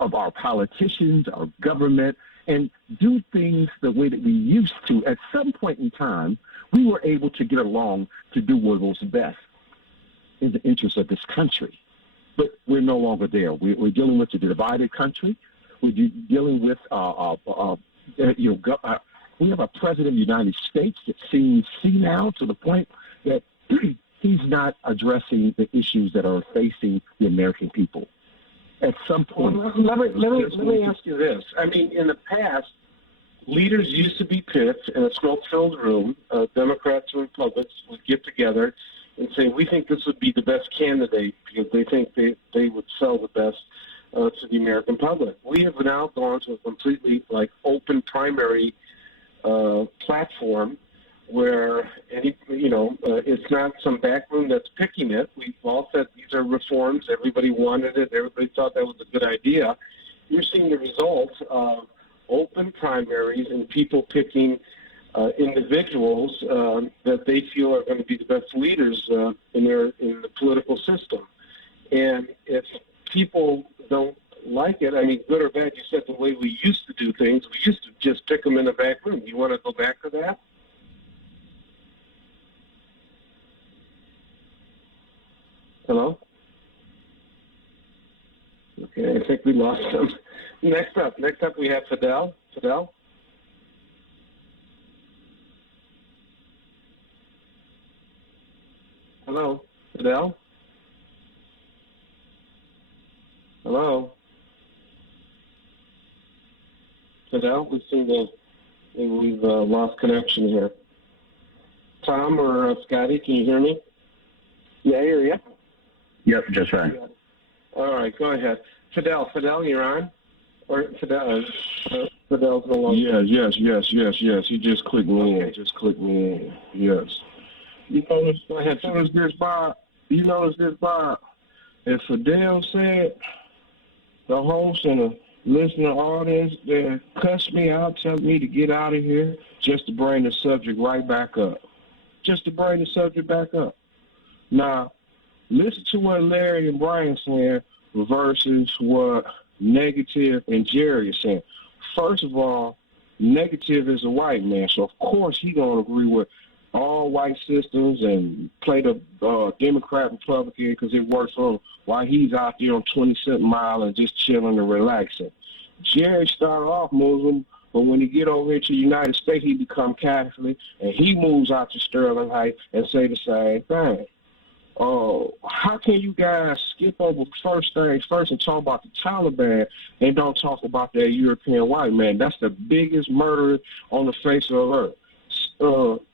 of our politicians, our government, and do things the way that we used to. At some point in time, we were able to get along to do what was best in the interest of this country. But we're no longer there. We're dealing with a divided country. We're dealing with, we have a president of the United States that seems senile to the point that he's not addressing the issues that are facing the American people. At some point, let me ask you this. I mean, in the past, leaders used to be picked in a smoke-filled room. Democrats and Republicans would get together and say, we think this would be the best candidate because they think they would sell the best to the American public. We have now gone to a completely open primary platform where it's not some back room that's picking it. We've all said these are reforms. Everybody wanted it. Everybody thought that was a good idea. You're seeing the results of open primaries and people picking individuals that they feel are going to be the best leaders in the political system. And if people don't like it, I mean, good or bad, you said the way we used to do things, we used to just pick them in the back room. You want to go back to that? Hello? Okay, I think we lost him. Next up we have Fidel. Fidel? Hello? Fidel? Hello? Fidel? We seem to we've lost connection here. Tom or Scotty, can you hear me? Yeah, I hear you. Yep, just fine. Yeah. All right, go ahead. Fidel, you're on? Or Fidel's no longer. Yes. He just clicked me in. Just clicked me in. Yes. You notice this, Bob? If Fidel said the host and the listening audience that cussed me out, telling me to get out of here, just to bring the subject right back up. Now, listen to what Larry and Brian saying versus what Negative and Jerry are saying. First of all, Negative is a white man, so of course he's going to agree with all white systems and play the Democrat Republican because it works for him while he's out there on 20-cent mile and just chilling and relaxing. Jerry started off Muslim, but when he get over here to the United States, he become Catholic, and he moves out to Sterling Heights and say the same thing. How can you guys skip over first things first and talk about the Taliban and don't talk about that European white man? That's the biggest murderer on the face of earth.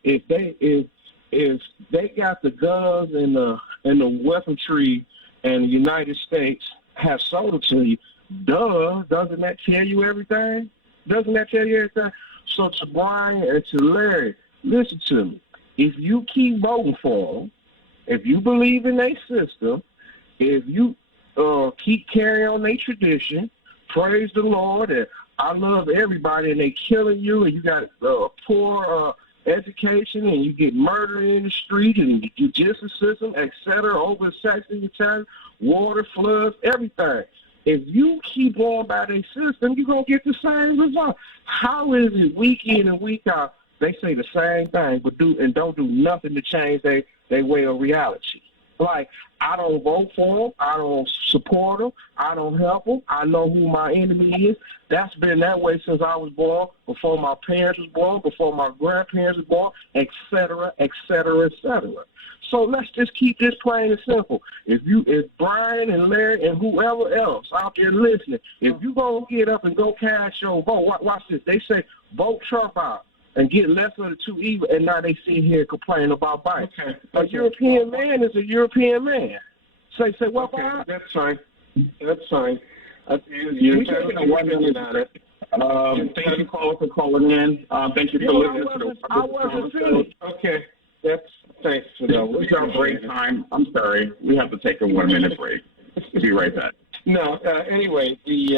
If they got the guns and the weaponry and the United States have sold it to you, doesn't that tell you everything? So to Brian and to Larry, listen to me. If you keep voting for them, if you believe in their system, if you keep carrying on their tradition, praise the Lord, and I love everybody, and they killing you, and you got poor education, and you get murdered in the street, and the justice system, etc., oversexing your time, water, floods, everything. If you keep going by their system, you're going to get the same result. How is it week in and week out, they say the same thing, but don't do nothing to change their way of reality? Like, I don't vote for them. I don't support them. I don't help them. I know who my enemy is. That's been that way since I was born, before my parents was born, before my grandparents was born, et cetera, et cetera, et cetera. So let's just keep this plain and simple. If Brian and Larry and whoever else out there listening, if you gonna get up and go cast your vote, watch this. They say vote Trump out and get less of the two evil, and now they sit here complaining about Biden. Okay. A European man is a European man. Say what, okay, Bob? That's fine. You're taking a 1 minute on it. Thank you, caller, for calling in. Thank you for listening. I wasn't finished. Okay. Thanks, Fidel. We've got break time. I'm sorry. We have to take a 1 minute break. Be right back. No, anyway, we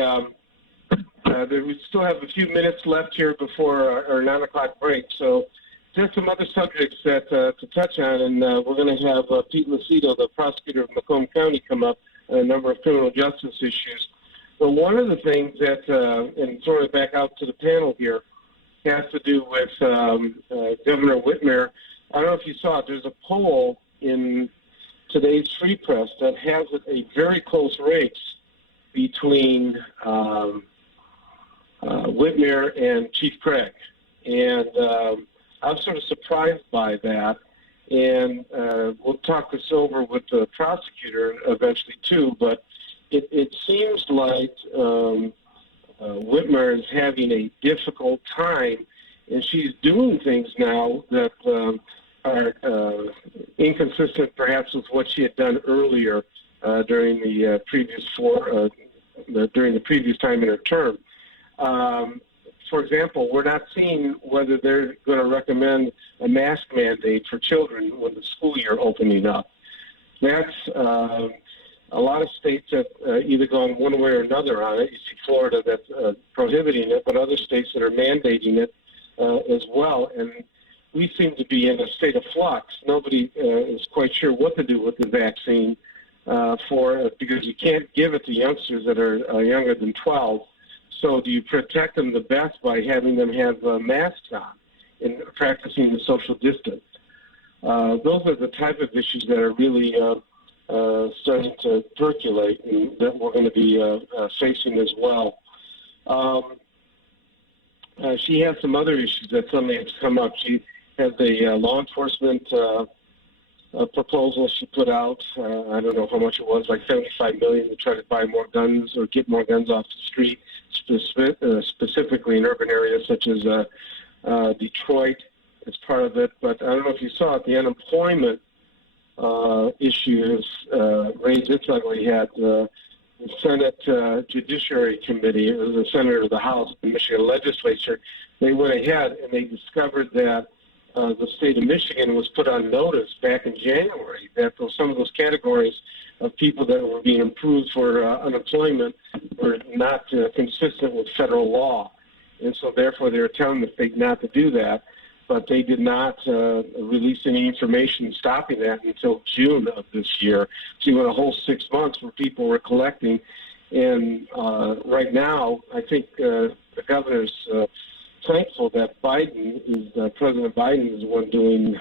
still have a few minutes left here before our 9 o'clock break. So just some other subjects that to touch on, and we're going to have Pete Lacido, the prosecutor of Macomb County, come up on a number of criminal justice issues. But one of the things that, and throwing it back out to the panel here, has to do with Governor Whitmer. I don't know if you saw it. There's a poll in today's Free Press that has a very close race between Whitmer and Chief Craig. And I'm sort of surprised by that. And we'll talk this over with the prosecutor eventually, too. But it seems like Whitmer is having a difficult time, and she's doing things now that are inconsistent, perhaps, with what she had done earlier during the previous time in her term. For example, we're not seeing whether they're going to recommend a mask mandate for children when the school year opening up. That's a lot of states have either gone one way or another on it. You see Florida that's prohibiting it, but other states that are mandating it as well. And we seem to be in a state of flux. Nobody is quite sure what to do with the vaccine because you can't give it to youngsters that are younger than 12. So do you protect them the best by having them have masks on and practicing the social distance? Those are the type of issues that are really starting to percolate and that we're going to be facing as well. She has some other issues that suddenly have come up. She has a law enforcement proposal she put out. I don't know how much it was, like $75 million to try to buy more guns or get more guns off the street, specifically in urban areas such as Detroit as part of it. But I don't know if you saw it, the unemployment issue has raised its ugly head. The Senate Judiciary Committee, it was a senator of the House, the Michigan legislature, they went ahead and they discovered that the state of Michigan was put on notice back in January that some of those categories of people that were being approved for unemployment were not consistent with federal law. And so therefore they were telling the state not to do that, but they did not release any information stopping that until June of this year. So you went a whole 6 months where people were collecting. And right now, I think the governor's thankful that President Biden is the one doing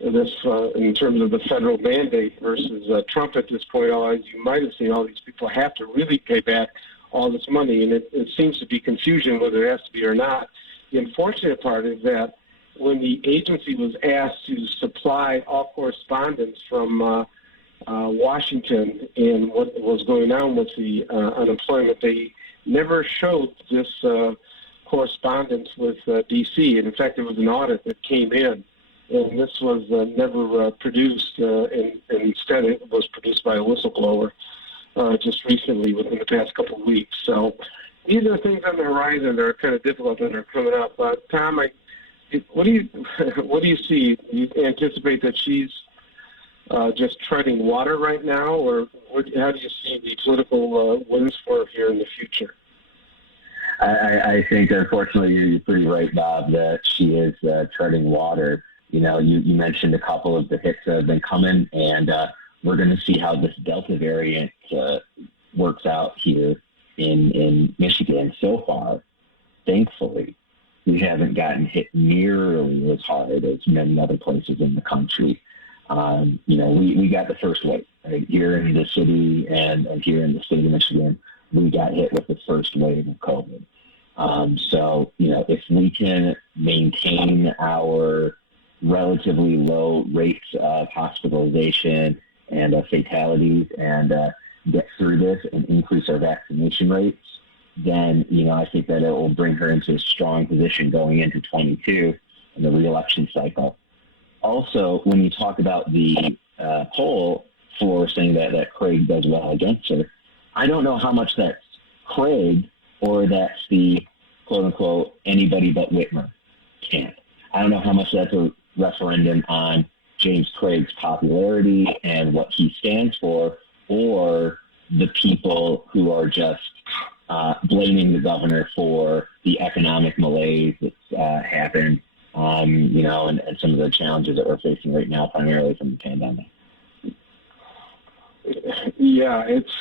this in terms of the federal mandate versus Trump at this point. As you might have seen, all these people have to really pay back all this money, and it seems to be confusion whether it has to be or not. The unfortunate part is that when the agency was asked to supply all correspondence from Washington and what was going on with the unemployment, they never showed this correspondence with D.C. And in fact, there was an audit that came in, and this was never produced, and instead it was produced by a whistleblower just recently within the past couple of weeks. So these are things on the horizon that are kind of difficult that are coming up. Tom, what do you see? Do you anticipate that she's just treading water right now, or how do you see the political winds for her here in the future? I think, unfortunately, you're pretty right, Bob, that she is treading water. You know, you mentioned a couple of the hits that have been coming, and we're going to see how this Delta variant works out here in Michigan. So far, thankfully, we haven't gotten hit nearly as hard as many other places in the country. You know, we got the first wave, right? Here in the city and here in the state of Michigan, we got hit with the first wave of COVID. So, you know, if we can maintain our relatively low rates of hospitalization and fatalities and get through this and increase our vaccination rates, then, you know, I think that it will bring her into a strong position going into 22 in the re-election cycle. Also, when you talk about the poll for saying that Craig does well against her, I don't know how much that's Craig or that's the quote-unquote anybody but Whitmer camp. I don't know how much that's a referendum on James Craig's popularity and what he stands for, or the people who are just blaming the governor for the economic malaise that's happened, you know, and some of the challenges that we're facing right now, primarily from the pandemic. Yeah, it's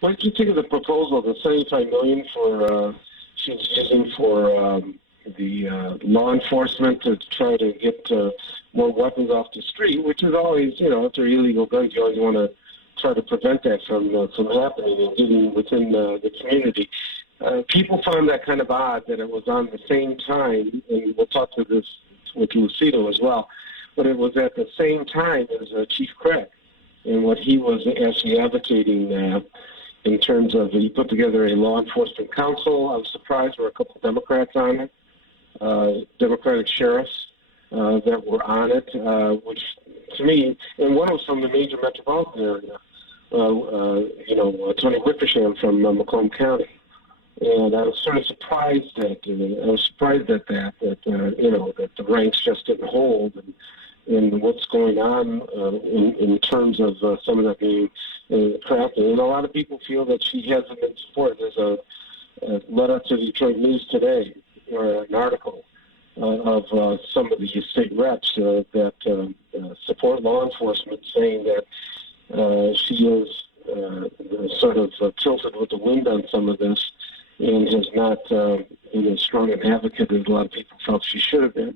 What did you think of the proposal, the $75 million for she's using for the law enforcement to try to get more weapons off the street, which is always, if they're illegal guns, you always want to try to prevent that from happening and getting within the community. People found that kind of odd that it was on the same time, and we'll talk to this with Lucido as well, but it was at the same time as Chief Craig and what he was actually advocating in terms of he put together a law enforcement council. I was surprised there were a couple of Democrats on it, Democratic sheriffs that were on it, which to me, and one was from the major metropolitan area, Tony Wickersham from Macomb County. And I was sort of surprised that the ranks just didn't hold, and what's going on in terms of some of that being crafted. And a lot of people feel that she hasn't been supported. There's a letter to the Detroit News today, or an article of some of the state reps that support law enforcement, saying that she is sort of tilted with the wind on some of this, and has not been as strong an advocate as a lot of people felt she should have been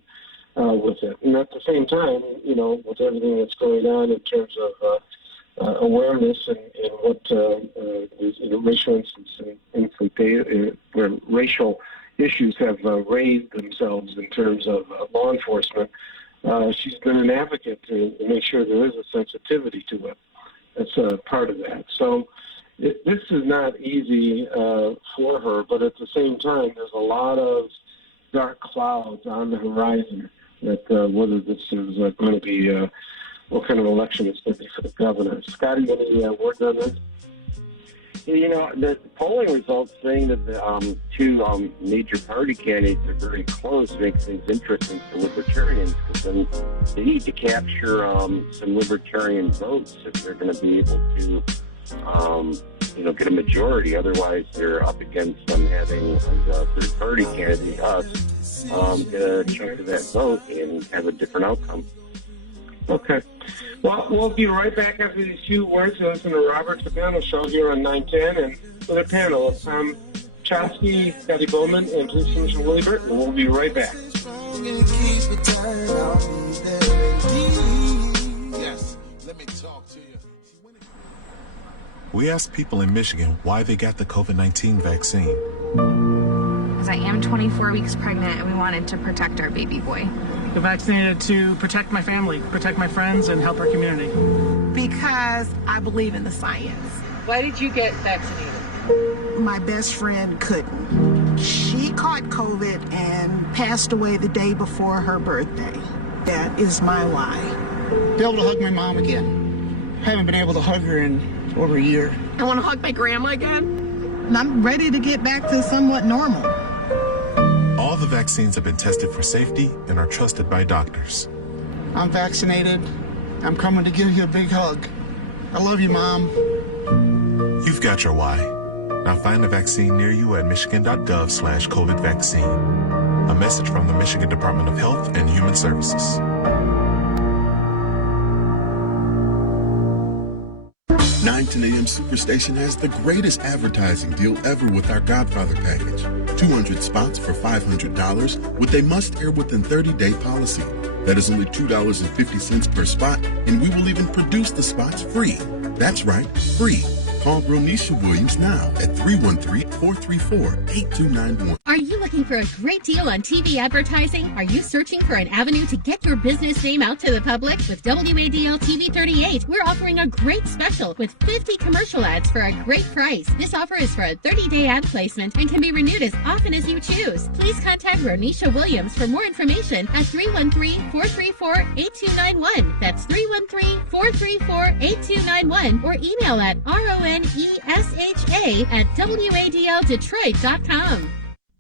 with it. And at the same time, with everything that's going on in terms of awareness and what racial where racial issues have raised themselves in terms of law enforcement, she's been an advocate to make sure there is a sensitivity to it. That's part of that. So this is not easy for her, but at the same time, there's a lot of dark clouds on the horizon that whether this is going to be, what kind of election it's going to be for the governor. Scotty, any words on this? The polling results saying that the two major party candidates are very close makes things interesting for libertarians, because then they need to capture some libertarian votes if they're going to be able to get a majority. Otherwise, they're up against them having the third-party candidate, us, get a chunk of that vote and have a different outcome. Okay. Well, we'll be right back after these few words to listen to Robert Ficano show here on 910, and with a panel of Choske, Scotty Boman, and Police Commissioner Willie Burton. We'll be right back. Yes, let me talk to you. We asked people in Michigan why they got the COVID-19 vaccine. Because I am 24 weeks pregnant and we wanted to protect our baby boy. Get vaccinated to protect my family, protect my friends, and help our community. Because I believe in the science. Why did you get vaccinated? My best friend couldn't. She caught COVID and passed away the day before her birthday. That is my why. Be able to hug my mom again. I haven't been able to hug her in over a year. I want to hug my grandma again. I'm ready to get back to somewhat normal. All the vaccines have been tested for safety and are trusted by doctors. I'm vaccinated. I'm coming to give you a big hug. I love you, Mom. You've got your why. Now find a vaccine near you at michigan.gov/COVID vaccine. A message from the Michigan Department of Health and Human Services. 910 AM Superstation has the greatest advertising deal ever with our Godfather package. 200 spots for $500 with a must-air within 30-day policy. That is only $2.50 per spot, and we will even produce the spots free. That's right, free. Call Ronisha Williams now at 313-434-8291. Are you looking for a great deal on TV advertising? Are you searching for an avenue to get your business name out to the public? With WADL TV 38, we're offering a great special with 50 commercial ads for a great price. This offer is for a 30-day ad placement and can be renewed as often as you choose. Please contact Ronisha Williams for more information at 313-434-8291. That's 313-434-8291, or email at RONESHA@WADLDetroit.com.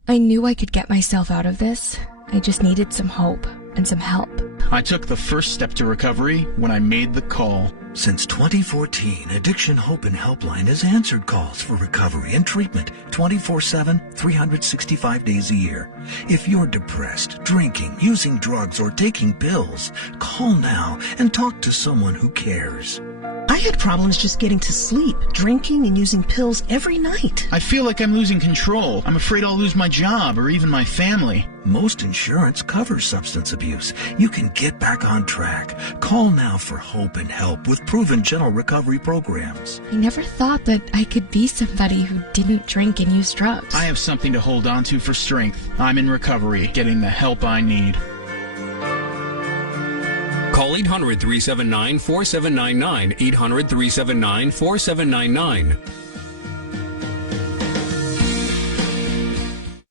I knew I could get myself out of this. I just needed some hope and some help. I took the first step to recovery when I made the call. Since 2014, Addiction Hope and Helpline has answered calls for recovery and treatment 24/7, 365 days a year. If you're depressed, drinking, using drugs, or taking pills, call now and talk to someone who cares. I had problems just getting to sleep, drinking and using pills every night. I feel like I'm losing control. I'm afraid I'll lose my job or even my family. Most insurance covers substance abuse. You can get back on track. Call now for hope and help with proven gentle recovery programs. I never thought that I could be somebody who didn't drink and use drugs. I have something to hold on to for strength. I'm in recovery, getting the help I need. Call 800-379-4799, 800-379-4799.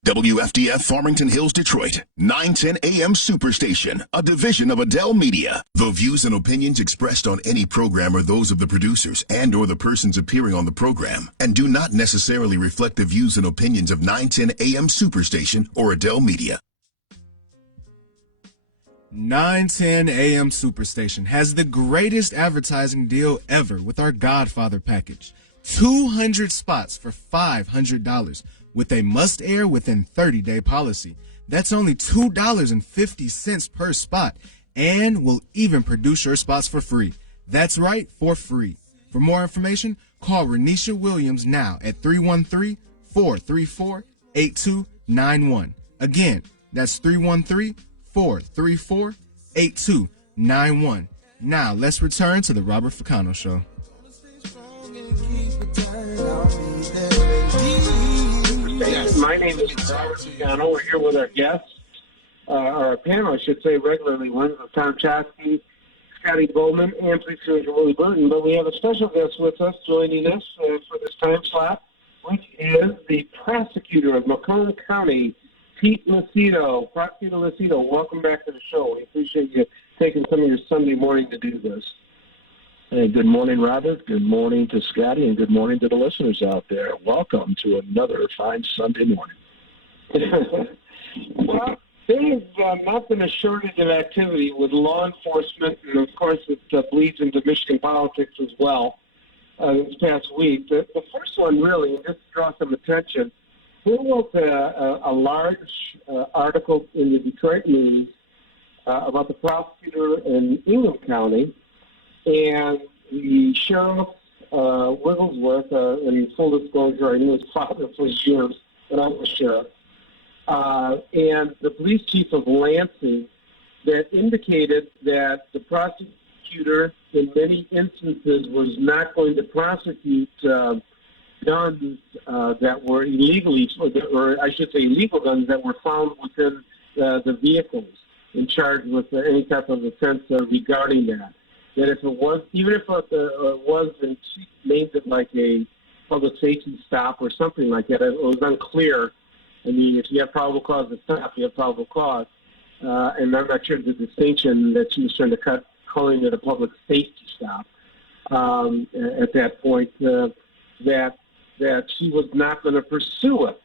WFDF Farmington Hills, Detroit, 910 AM Superstation, a division of Adele Media. The views and opinions expressed on any program are those of the producers and or the persons appearing on the program and do not necessarily reflect the views and opinions of 910 AM Superstation or Adele Media. 910 AM Superstation has the greatest advertising deal ever with our Godfather package. 200 spots for $500 with a must-air within 30-day policy. That's only $2.50 per spot, and we'll even produce your spots for free. That's right, for free. For more information, call Renisha Williams now at 313-434-8291. Again, that's 313-434-8291. Now, let's return to the Robert Ficano Show. My name is Robert Ficano. We're here with our guests, our panel, I should say, regularly ones, Tom Choske, Scotty Boman, and Police Commissioner Willie Burton. But we have a special guest with us joining us for this time slot, which is the prosecutor of Macomb County, Pete Lacido. Prosecutor Lacido, welcome back to the show. We appreciate you taking some of your Sunday morning to do this. Hey, good morning, Robert. Good morning to Scotty, and good morning to the listeners out there. Welcome to another fine Sunday morning. Well, there has not been a shortage of activity with law enforcement, and of course it bleeds into Michigan politics as well this past week. The first one, really, just to draw some attention, we wrote a large article in the Detroit News about the prosecutor in Ingham County, and the sheriff, Wigglesworth, in full disclosure, I knew his father for years when I was sheriff, and the police chief of Lansing, that indicated that the prosecutor in many instances was not going to prosecute guns that were illegally, or I should say illegal guns that were found within the vehicles and charged with any type of offense regarding that. That if it was, even if it was, and she named it like a public safety stop or something like that, it was unclear. I mean, if you have probable cause to stop, you have probable cause. And I'm not sure the distinction that she was trying to cut, calling it a public safety stop at that point, that she was not going to pursue it.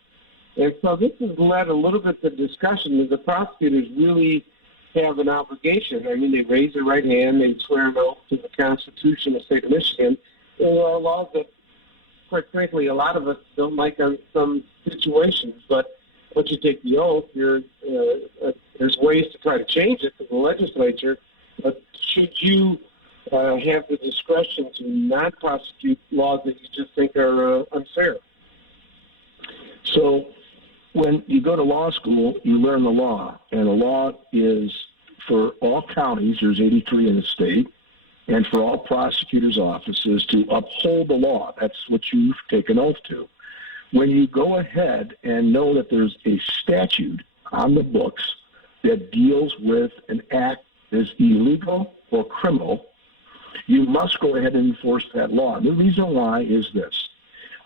And so this has led a little bit to discussion that the prosecutors really have an obligation. I mean, they raise their right hand, they swear an oath to the Constitution of the state of Michigan. There are laws that, quite frankly, a lot of us don't like on some situations, but once you take the oath, there's ways to try to change it to the legislature. But should you have the discretion to not prosecute laws that you just think are unfair? So when you go to law school, you learn the law, and the law is for all counties, there's 83 in the state, and for all prosecutors' offices to uphold the law. That's what you take an oath to. When you go ahead and know that there's a statute on the books that deals with an act that is illegal or criminal, you must go ahead and enforce that law. The reason why is this.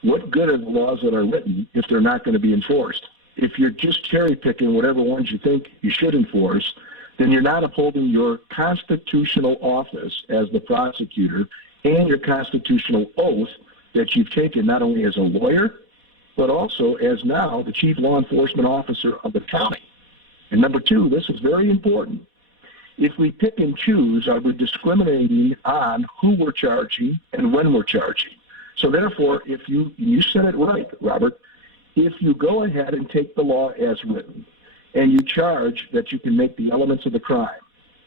What good are the laws that are written if they're not going to be enforced? If you're just cherry-picking whatever ones you think you should enforce, then you're not upholding your constitutional office as the prosecutor and your constitutional oath that you've taken not only as a lawyer, but also as now the chief law enforcement officer of the county. And number two, this is very important. If we pick and choose, are we discriminating on who we're charging and when we're charging? So therefore, if you said it right, Robert, if you go ahead and take the law as written and you charge that you can make the elements of the crime,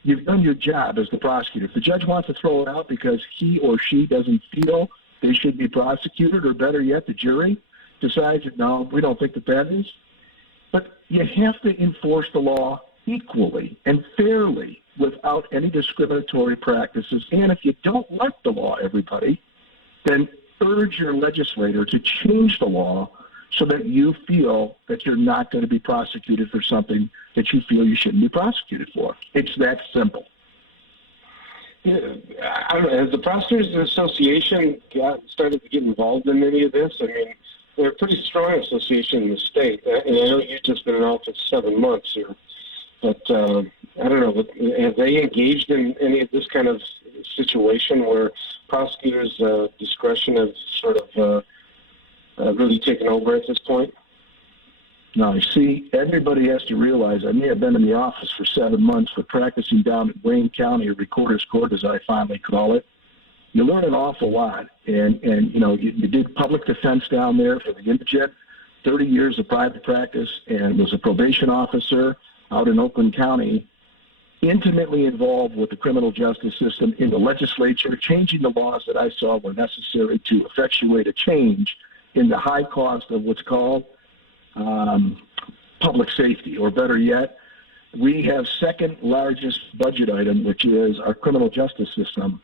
you've done your job as the prosecutor. If the judge wants to throw it out because he or she doesn't feel they should be prosecuted, or better yet, the jury decides that, no, we don't think that is. But you have to enforce the law equally and fairly without any discriminatory practices. And if you don't like the law, everybody, then urge your legislator to change the law so that you feel that you're not going to be prosecuted for something that you feel you shouldn't be prosecuted for. It's that simple. I don't know, has the Prosecutors Association started to get involved in any of this? I mean, they're a pretty strong association in the state, and I know you've just been in office 7 months here, but I don't know, have they engaged in any of this kind of situation where prosecutors' discretion has sort of really taken over at this point? Now, you see, everybody has to realize I may have been in the office for 7 months, but practicing down at Wayne County, or Recorder's Court, as I finally call it, you learn an awful lot. And you know, you did public defense down there for the indigent, 30 years of private practice, and was a probation officer out in Oakland County, intimately involved with the criminal justice system in the legislature, changing the laws that I saw were necessary to effectuate a change in the high cost of what's called public safety, or better yet, we have second largest budget item, which is our criminal justice system.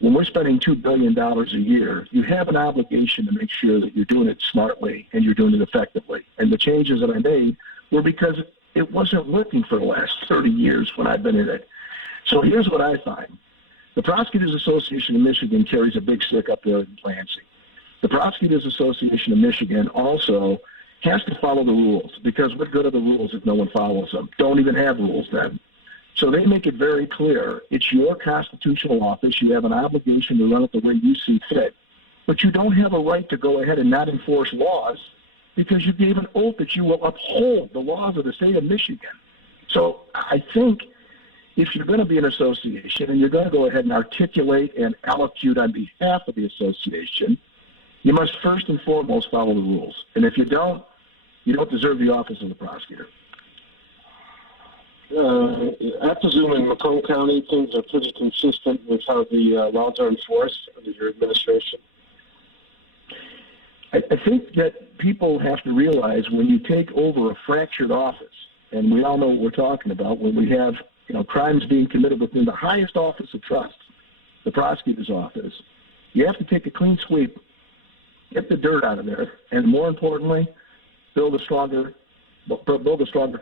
When we're spending $2 billion a year, you have an obligation to make sure that you're doing it smartly and you're doing it effectively. And the changes that I made were because it wasn't working for the last 30 years when I've been in it. So here's what I find. The Prosecutors Association of Michigan carries a big stick up there in Lansing. The Prosecutors Association of Michigan also has to follow the rules, because what good are the rules if no one follows them? Don't even have rules then. So they make it very clear, it's your constitutional office, you have an obligation to run it the way you see fit, but you don't have a right to go ahead and not enforce laws because you gave an oath that you will uphold the laws of the state of Michigan. So I think if you're going to be an association and you're going to go ahead and articulate and allocute on behalf of the association, you must first and foremost follow the rules. And if you don't deserve the office of the prosecutor. I presume in Macomb County things are pretty consistent with how the laws are enforced under your administration. I think that people have to realize when you take over a fractured office, and we all know what we're talking about, when we have crimes being committed within the highest office of trust, the prosecutor's office, you have to take a clean sweep, get the dirt out of there, and more importantly, build a stronger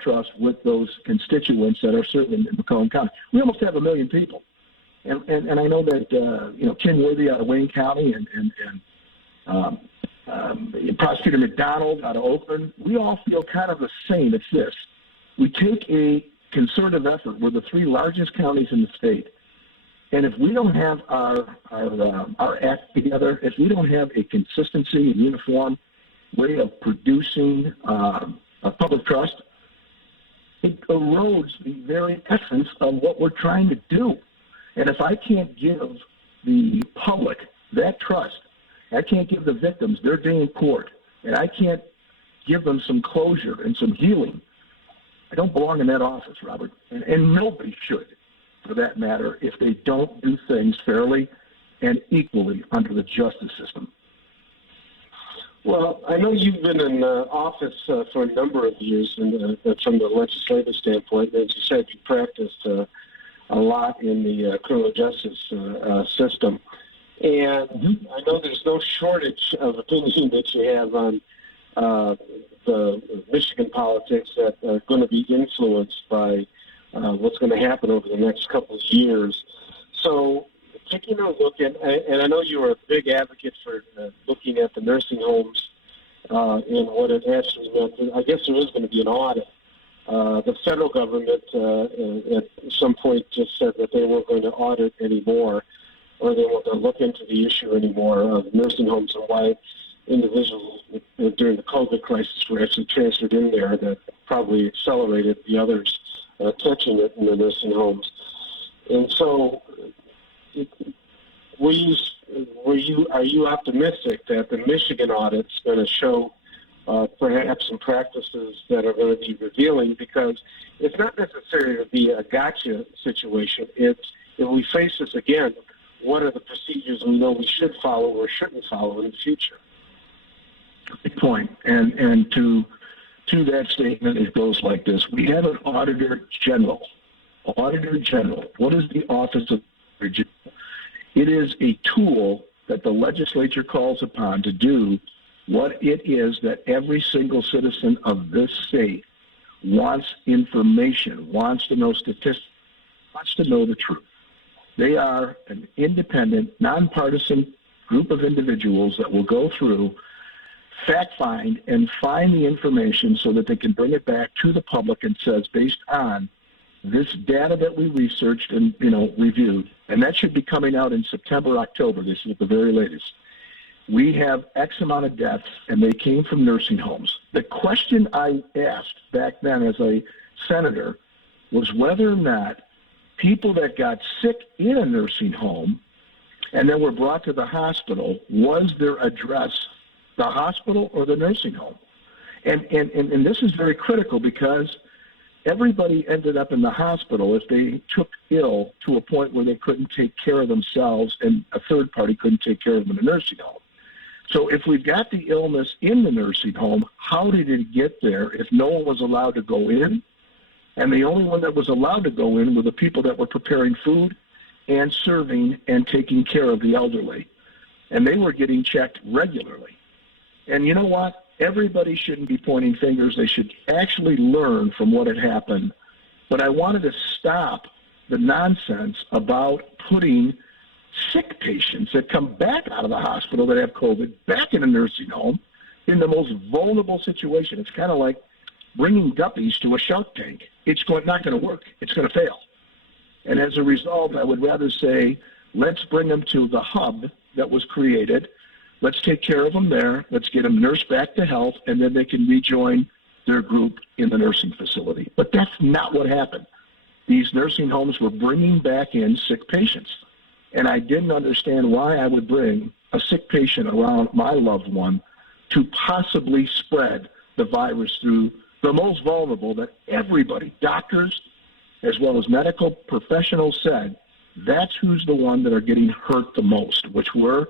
trust with those constituents that are serving in Macomb County. We almost have 1 million people, and I know that Tim Worthy out of Wayne County and Prosecutor McDonald out of Oakland, we all feel kind of the same. It's this: we take a concerted effort. We're the 3 largest counties in the state, and if we don't have our act together, if we don't have a consistency and uniform way of producing a public trust, it erodes the very essence of what we're trying to do. And if I can't give the public that trust, I can't give the victims their day in court, and I can't give them some closure and some healing, I don't belong in that office, Robert. And nobody should, for that matter, if they don't do things fairly and equally under the justice system. Well, I know you've been in office for a number of years from the legislative standpoint. As you said, you practiced a lot in the criminal justice system. And I know there's no shortage of opinion that you have on the Michigan politics that are going to be influenced by what's going to happen over the next couple of years. So taking a look at, and I know you were a big advocate for looking at the nursing homes and what it actually meant. I guess there is going to be an audit. The federal government at some point just said that they weren't going to audit anymore, or they weren't going to look into the issue anymore of nursing homes and why individuals during the COVID crisis were actually transferred in there. That probably accelerated the others touching it in the nursing homes. And so are you optimistic that the Michigan audit's going to show perhaps some practices that are going to be revealing, because it's not necessarily to be a gotcha situation. It's, if we face this again, what are the procedures we know we should follow or shouldn't follow in the future? Good point. And to that statement, it goes like this. We have an Auditor General. Auditor General. What is the Office of Auditor General? It is a tool that the legislature calls upon to do what it is that every single citizen of this state wants information, wants to know statistics, wants to know the truth. They are an independent, nonpartisan group of individuals that will go through, fact find, and find the information so that they can bring it back to the public and says, based on this data that we researched and reviewed, and that should be coming out in September, October. This is at the very latest. We have X amount of deaths, and they came from nursing homes. The question I asked back then as a senator was whether or not people that got sick in a nursing home and then were brought to the hospital, was their address the hospital or the nursing home? And this is very critical, because everybody ended up in the hospital if they took ill to a point where they couldn't take care of themselves and a third party couldn't take care of them in a nursing home. So if we've got the illness in the nursing home, how did it get there if no one was allowed to go in? And the only one that was allowed to go in were the people that were preparing food and serving and taking care of the elderly. And they were getting checked regularly. And you know what? Everybody shouldn't be pointing fingers. They should actually learn from what had happened. But I wanted to stop the nonsense about putting sick patients that come back out of the hospital that have COVID back in a nursing home in the most vulnerable situation. It's kind of like bringing guppies to a shark tank. It's not going to work. It's going to fail. And as a result, I would rather say, let's bring them to the hub that was created. Let's take care of them there. Let's get them nursed back to health, and then they can rejoin their group in the nursing facility. But that's not what happened. These nursing homes were bringing back in sick patients. And I didn't understand why I would bring a sick patient around my loved one to possibly spread the virus through the most vulnerable that everybody, doctors as well as medical professionals, said, that's who's the one that are getting hurt the most, which were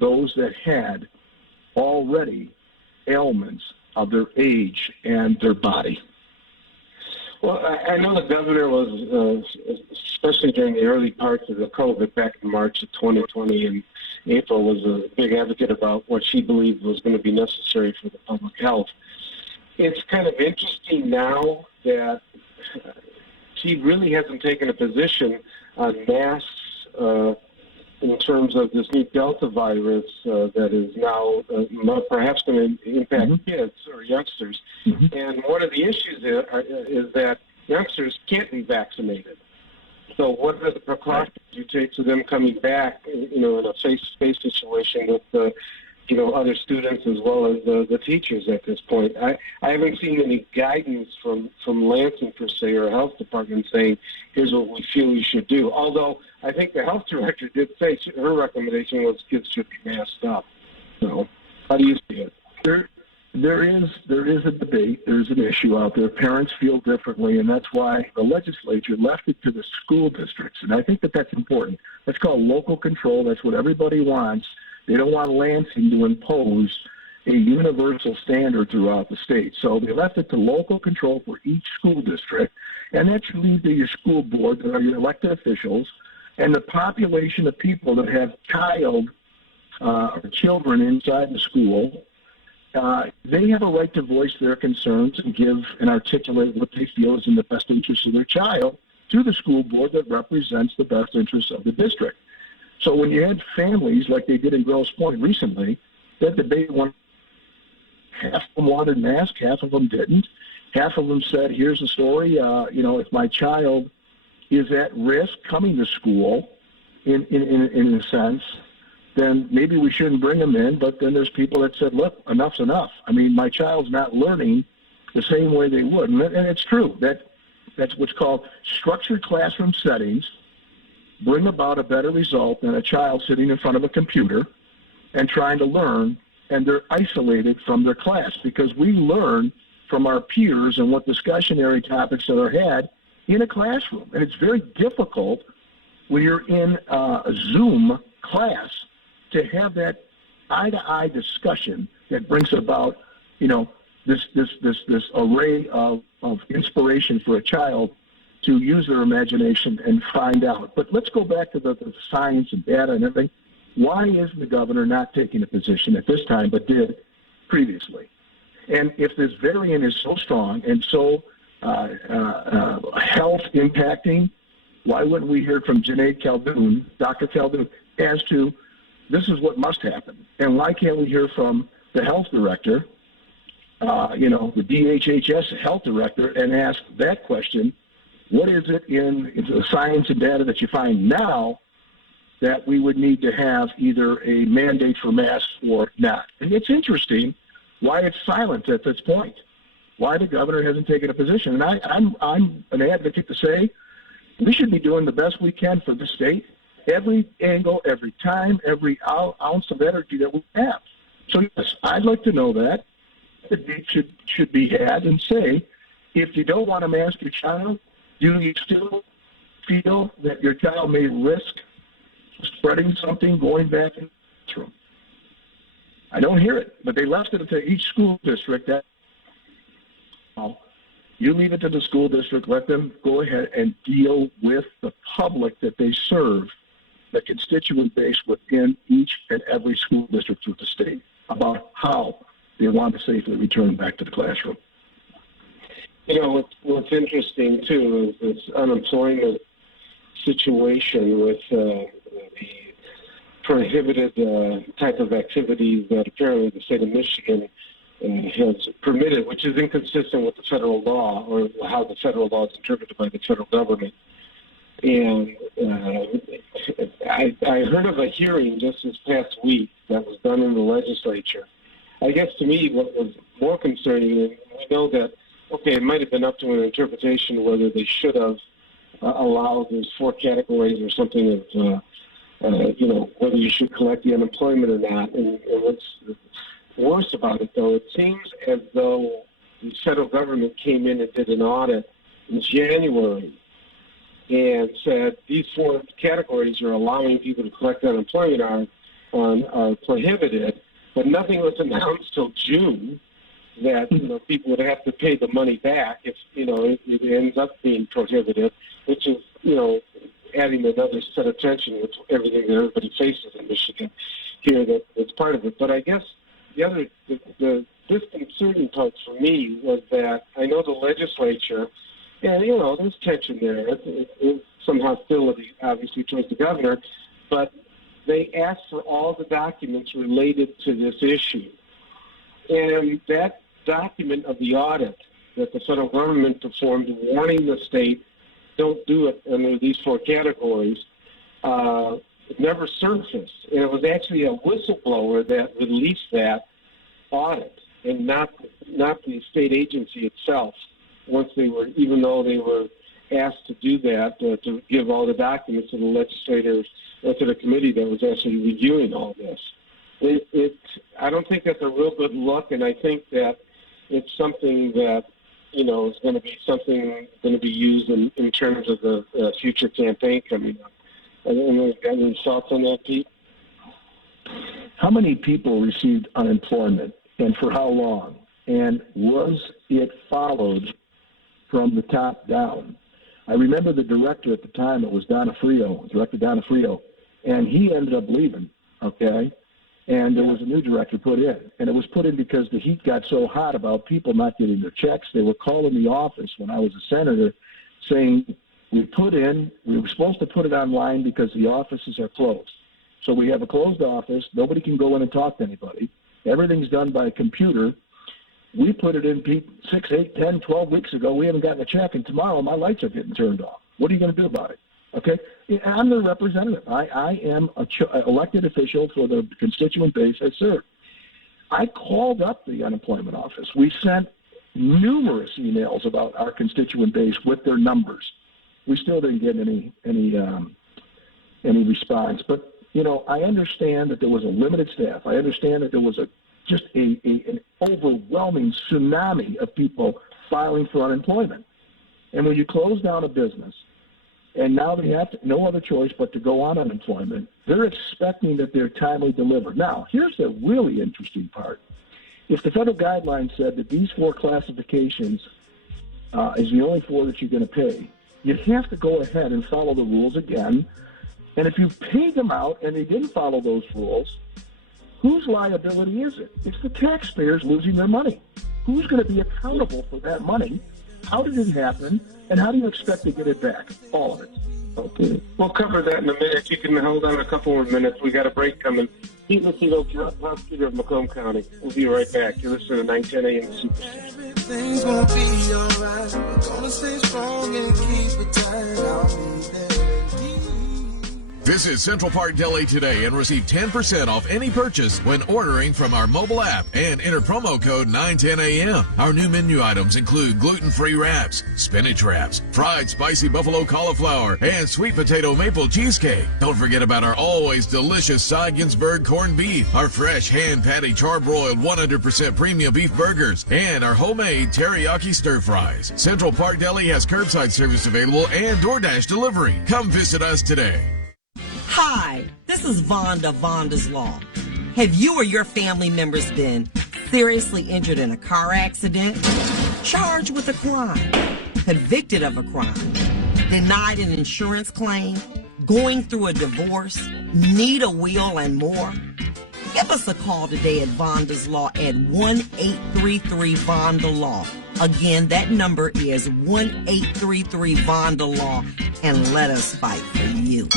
those that had already ailments of their age and their body. Well, I know the governor was, especially during the early parts of the COVID back in March of 2020 and April, was a big advocate about what she believed was going to be necessary for the public health. It's kind of interesting now that she really hasn't taken a position on masks in terms of this new Delta virus that is now perhaps going to impact kids or youngsters. And one of the issues is that youngsters can't be vaccinated. So what are the precautions you take to them coming back, in a face-to-face situation with, other students as well as the teachers at this point? I haven't seen any guidance from Lansing, per se, or health department saying, here's what we feel you should do. Although I think the health director did say her recommendation was kids should be masked up. So how do you see it? There is a debate. There's an issue out there. Parents feel differently, and that's why the legislature left it to the school districts. And I think that that's important. That's called local control. That's what everybody wants. They don't want Lansing to impose a universal standard throughout the state. So they left it to local control for each school district, and that should leave to your school board, that are your elected officials, and the population of people that have or children inside the school. They have a right to voice their concerns and give and articulate what they feel is in the best interest of their child to the school board that represents the best interests of the district. So when you had families like they did in Grosse Pointe recently, that debate went, half of them wanted masks, half of them didn't. Half of them said, here's the story, if my child is at risk coming to school, in a sense, then maybe we shouldn't bring them in. But then there's people that said, look, enough's enough. I mean, my child's not learning the same way they would. And it's true. That's what's called structured classroom settings bring about a better result than a child sitting in front of a computer and trying to learn and they're isolated from their class because we learn from our peers and what discussionary topics that are had in a classroom. And it's very difficult when you're in a Zoom class to have that eye-to-eye discussion that brings about, this array of inspiration for a child to use their imagination and find out. But let's go back to the science and data and everything. Why isn't the governor not taking a position at this time but did previously? And if this variant is so strong and so health impacting, why wouldn't we hear from Dr. Caldoun, as to this is what must happen? And why can't we hear from the health director, the DHHS health director, and ask that question, what is it in the science and data that you find now that we would need to have either a mandate for masks or not? And it's interesting why it's silent at this point, why the governor hasn't taken a position. And I'm an advocate to say we should be doing the best we can for the state, every angle, every time, every ounce of energy that we have. So, yes, I'd like to know that. The debate should be had and say, if you don't want to mask your child, do you still feel that your child may risk spreading something going back in the classroom? I don't hear it, but they left it to each school district. You leave it to the school district, let them go ahead and deal with the public that they serve, the constituent base within each and every school district through the state, about how they want to safely return back to the classroom. What's interesting, too, is this unemployment situation with the prohibited type of activities that apparently the state of Michigan has permitted, which is inconsistent with the federal law or how the federal law is interpreted by the federal government. And I heard of a hearing just this past week that was done in the legislature. I guess to me what was more concerning, and we know that, okay, it might have been up to an interpretation whether they should have allowed those 4 categories or something of, whether you should collect the unemployment or not. And what's worse about it, though, it seems as though the federal government came in and did an audit in January and said these 4 categories are allowing people to collect unemployment are prohibited, but nothing was announced till June that people would have to pay the money back if it ends up being prohibited, which is adding another set of tension with everything that everybody faces in Michigan here that's part of it. But I guess the disconcerting part for me was that I know the legislature, and there's tension there. It's some hostility, obviously, towards the governor, but they asked for all the documents related to this issue. And that document of the audit that the federal government performed warning the state, don't do it under these 4 categories, it never surfaced. And it was actually a whistleblower that released that audit and not the state agency itself, even though they were asked to do that, to give all the documents to the legislators or to the committee that was actually reviewing all this. I don't think that's a real good look, and I think that it's something that is going to be used in terms of the future campaign coming up. I don't know, got any thoughts on that, Pete? How many people received unemployment, and for how long? And was it followed from the top down? I remember the director at the time, it was Director Donofrio, and he ended up leaving, okay? And there was a new director put in. And it was put in because the heat got so hot about people not getting their checks. They were calling the office when I was a senator saying, we were supposed to put it online because the offices are closed. So we have a closed office. Nobody can go in and talk to anybody. Everything's done by computer. We put it in, Pete, 6, 8, 10, 12 weeks ago. We haven't gotten a check, and tomorrow my lights are getting turned off. What are you going to do about it? Okay? I'm the representative. I am an elected official for the constituent base I serve. I called up the unemployment office. We sent numerous emails about our constituent base with their numbers. We still didn't get any response. But, I understand that there was a limited staff. I understand that there was just an overwhelming tsunami of people filing for unemployment. And when you close down a business, and now they have no other choice but to go on unemployment, they're expecting that they're timely delivered. Now, here's the really interesting part. If the federal guidelines said that these 4 classifications is the only 4 that you're going to pay, you have to go ahead and follow the rules again. And if you've paid them out and they didn't follow those rules, whose liability is it? It's the taxpayers losing their money. Who's going to be accountable for that money? How did it happen? And how do you expect to get it back? All of it. Okay. We'll cover that in a minute. You can hold on a couple more minutes. We got a break coming. Pete Lacido, Prosecutor of Macomb County. We'll be right back. You're listening to 910 AM Superstation. Everything's gonna be alright. We're gonna stay strong and keep it tight. I'll be there. Visit Central Park Deli today and receive 10% off any purchase when ordering from our mobile app and enter promo code 910AM. Our new menu items include gluten-free wraps, spinach wraps, fried spicy buffalo cauliflower, and sweet potato maple cheesecake. Don't forget about our always delicious Seiginsburg corned beef, our fresh hand-patty charbroiled 100% premium beef burgers, and our homemade teriyaki stir-fries. Central Park Deli has curbside service available and DoorDash delivery. Come visit us today. Hi, this is Vonda, Vonda's Law. Have you or your family members been seriously injured in a car accident, charged with a crime, convicted of a crime, denied an insurance claim, going through a divorce, need a will, and more? Give us a call today at Vonda's Law at 1-833-VONDA-LAW. Again, that number is 1-833-VONDA-LAW, and let us fight for you.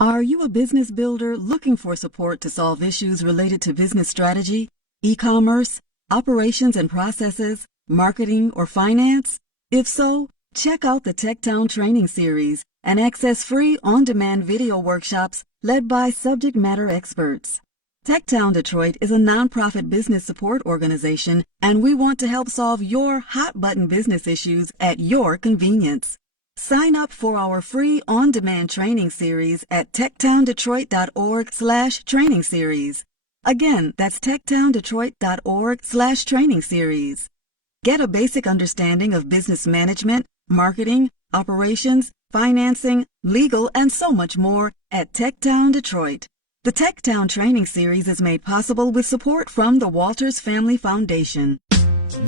Are you a business builder looking for support to solve issues related to business strategy, e-commerce, operations and processes, marketing, or finance? If so, check out the TechTown Training Series and access free on-demand video workshops led by subject matter experts. TechTown Detroit is a nonprofit business support organization, and we want to help solve your hot-button business issues at your convenience. Sign up for our free on-demand training series at techtowndetroit.org/training series. Again, that's techtowndetroit.org/training series. Get a basic understanding of business management, marketing, operations, financing, legal, and so much more at TechTown Detroit. The TechTown Training Series is made possible with support from the Walters Family Foundation.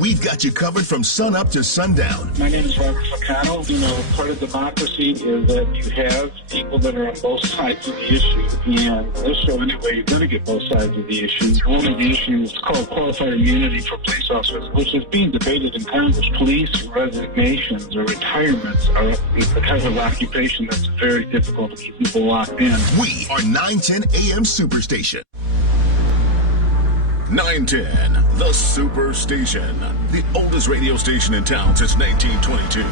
We've got you covered from sun up to sundown. My name is Robert Ficano. Part of democracy is that you have people that are on both sides of the issue. And this show, anyway, you're going to get both sides of the issue. One of the issues is called qualified immunity for police officers, which is being debated in Congress. Police resignations or retirements are the type of occupation that's very difficult to keep people locked in. We are 910 AM Superstation. 910, the Superstation, the oldest radio station in town since 1922.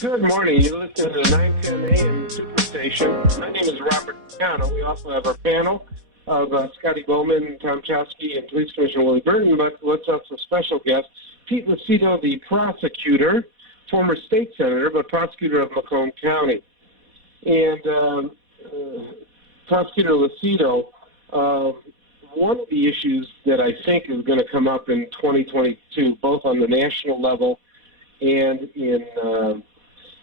Good morning. You're listening to the 910 AM Superstation. My name is Robert Ficano. We also have our panel of Scotty Boman, Tom Choske, and Police Commissioner Willie Burton. But let's have some special guests. Pete Lucido, the prosecutor, former state senator, but prosecutor of Macomb County. And Prosecutor Lacido, one of the issues that I think is going to come up in 2022, both on the national level and in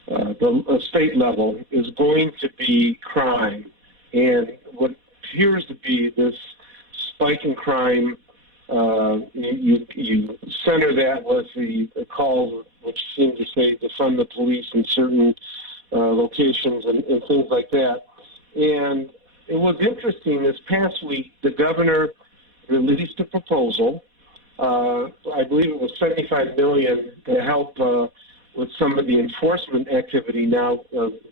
the state level, is going to be crime. And what appears to be this spike in crime, you center that with the calls which seem to say defund the police in certain locations and things like that. And it was interesting, this past week, the governor released a proposal, I believe it was $75 million, to help with some of the enforcement activity now,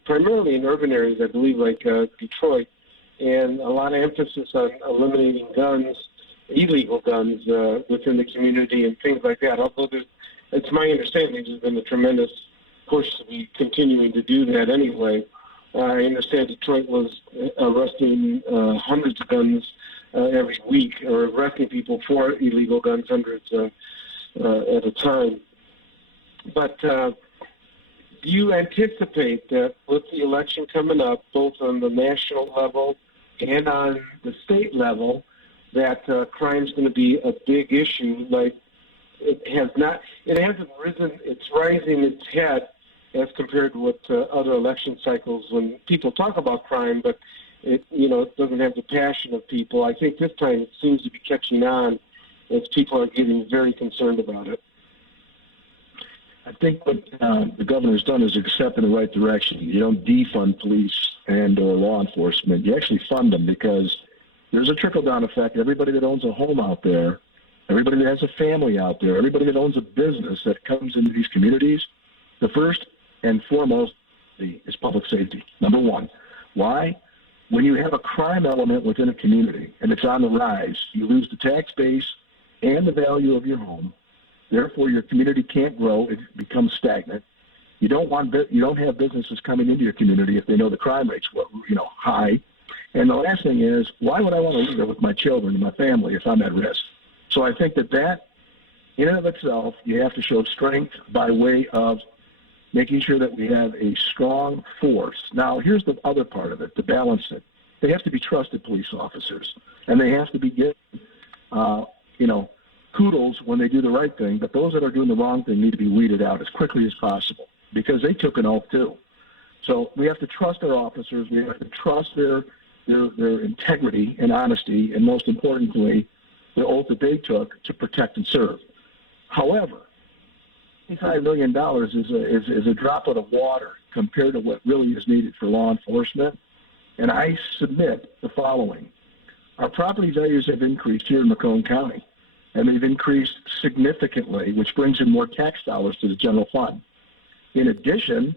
primarily in urban areas, I believe, like Detroit, and a lot of emphasis on eliminating guns, illegal guns within the community and things like that. Although it's my understanding there's been a tremendous push to be continuing to do that anyway. I understand Detroit was arresting hundreds of guns every week, or arresting people for illegal guns, hundreds at a time. But do you anticipate that with the election coming up, both on the national level and on the state level, that crime's going to be a big issue? Like it hasn't risen, it's rising its head as compared to what other election cycles when people talk about crime, but it doesn't have the passion of people. I think this time it seems to be catching on as people are getting very concerned about it. I think what the governor's done is a step in the right direction. You don't defund police and or law enforcement. You actually fund them because there's a trickle-down effect. Everybody that owns a home out there, everybody that has a family out there, everybody that owns a business that comes into these communities, the first and foremost is public safety, number one. Why? When you have a crime element within a community and it's on the rise, you lose the tax base and the value of your home. Therefore, your community can't grow. It becomes stagnant. You don't have businesses coming into your community if they know the crime rate's high. And the last thing is, why would I want to live there with my children and my family if I'm at risk? So I think that in and of itself, you have to show strength by way of making sure that we have a strong force. Now, here's the other part of it, to balance it. They have to be trusted police officers, and they have to be given, kudos when they do the right thing, but those that are doing the wrong thing need to be weeded out as quickly as possible because they took an oath too. So we have to trust our officers. We have to trust their integrity and honesty, and most importantly, the oath that they took to protect and serve. However, $25 million is a droplet of water compared to what really is needed for law enforcement. And I submit the following. Our property values have increased here in Macomb County, and they've increased significantly, which brings in more tax dollars to the general fund. In addition,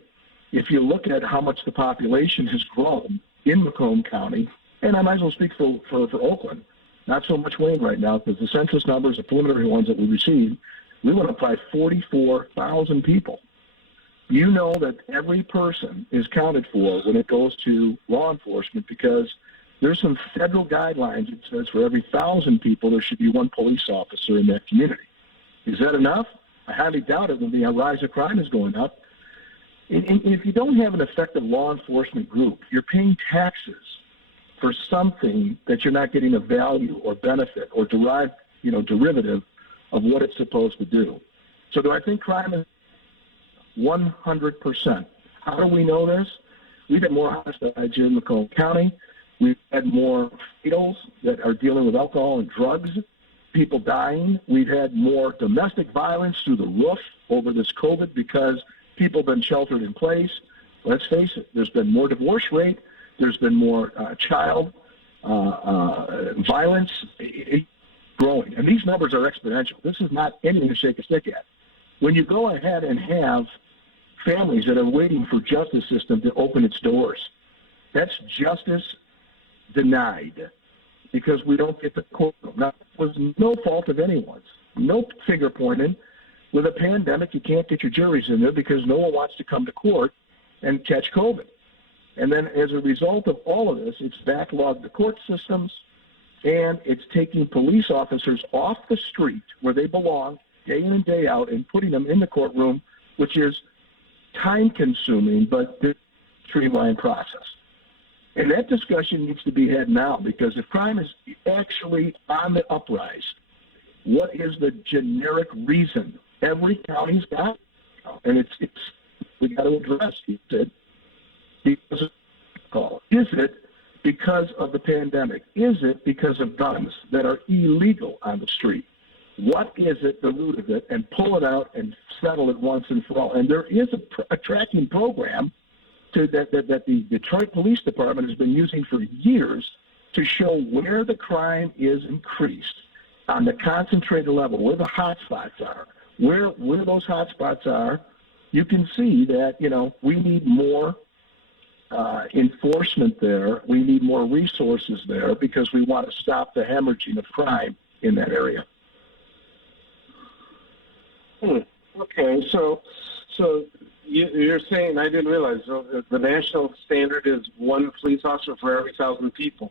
if you look at how much the population has grown in Macomb County, and I might as well speak for Oakland, not so much Wayne right now, because the census numbers, the preliminary ones that we received, we went up by 44,000 people. You know that every person is counted for when it goes to law enforcement because there's some federal guidelines that says for every 1,000 people, there should be one police officer in that community. Is that enough? I highly doubt it when the rise of crime is going up. And if you don't have an effective law enforcement group, you're paying taxes for something that you're not getting a value or benefit or derivative of what it's supposed to do. So do I think crime is 100%? How do we know this? We've had more homicides here in Macomb County. We've had more fatals that are dealing with alcohol and drugs, people dying. We've had more domestic violence through the roof over this COVID because people have been sheltered in place. Let's face it, there's been more divorce rate. There's been more child violence growing. And these numbers are exponential. This is not anything to shake a stick at. When you go ahead and have families that are waiting for justice system to open its doors, that's justice denied because we don't get the courtroom. Now, it was no fault of anyone's, no finger pointing. With a pandemic, you can't get your juries in there because no one wants to come to court and catch COVID. And then as a result of all of this, it's backlogged the court systems, and it's taking police officers off the street where they belong day in and day out and putting them in the courtroom, which is time-consuming but streamlined process. And that discussion needs to be had now because if crime is actually on the uprise, what is the generic reason? Every county's got it, and it's we got to address it. Because is it because of the pandemic? Is it because of guns that are illegal on the street? What is it, the root of it, and pull it out and settle it once and for all? And there is a tracking program that the Detroit Police Department has been using for years to show where the crime is increased on the concentrated level, where the hot spots are. Where those hot spots are, you can see that, we need more enforcement there. We need more resources there because we want to stop the hemorrhaging of crime in that area. Okay, so you're saying, I didn't realize, the national standard is one police officer for every 1,000 people.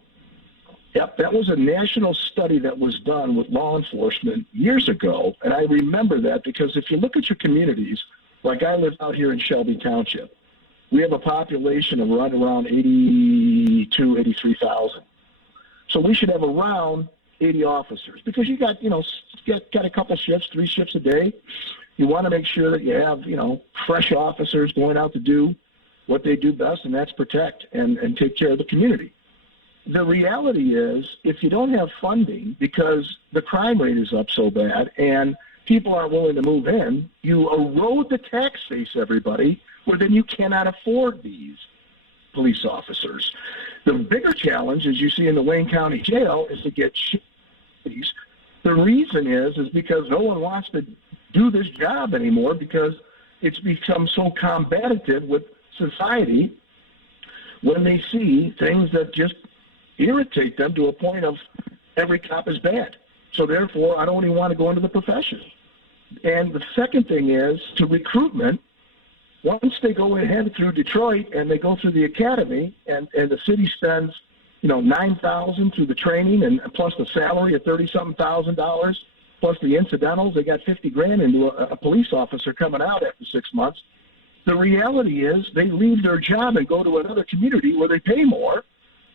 Yep, that was a national study that was done with law enforcement years ago, and I remember that because if you look at your communities, Like I live out here in Shelby Township. We have a population of right around 83,000. So we should have around 80 officers because you got, got a couple shifts, 3 shifts a day. You want to make sure that you have, fresh officers going out to do what they do best, and that's protect and take care of the community. The reality is, if you don't have funding because the crime rate is up so bad and people aren't willing to move in, you erode the tax base, everybody, where then you cannot afford these police officers. The bigger challenge, as you see in the Wayne County Jail, is to get police. The reason is because no one wants to do this job anymore because it's become so combative with society when they see things that just irritate them to a point of every cop is bad. So therefore, I don't even want to go into the profession. And the second thing is to recruitment. Once they go ahead through Detroit and they go through the academy and the city spends, $9,000 through the training and plus the salary of $30-something thousand, plus the incidentals, they got $50,000 into a police officer coming out after 6 months. The reality is they leave their job and go to another community where they pay more.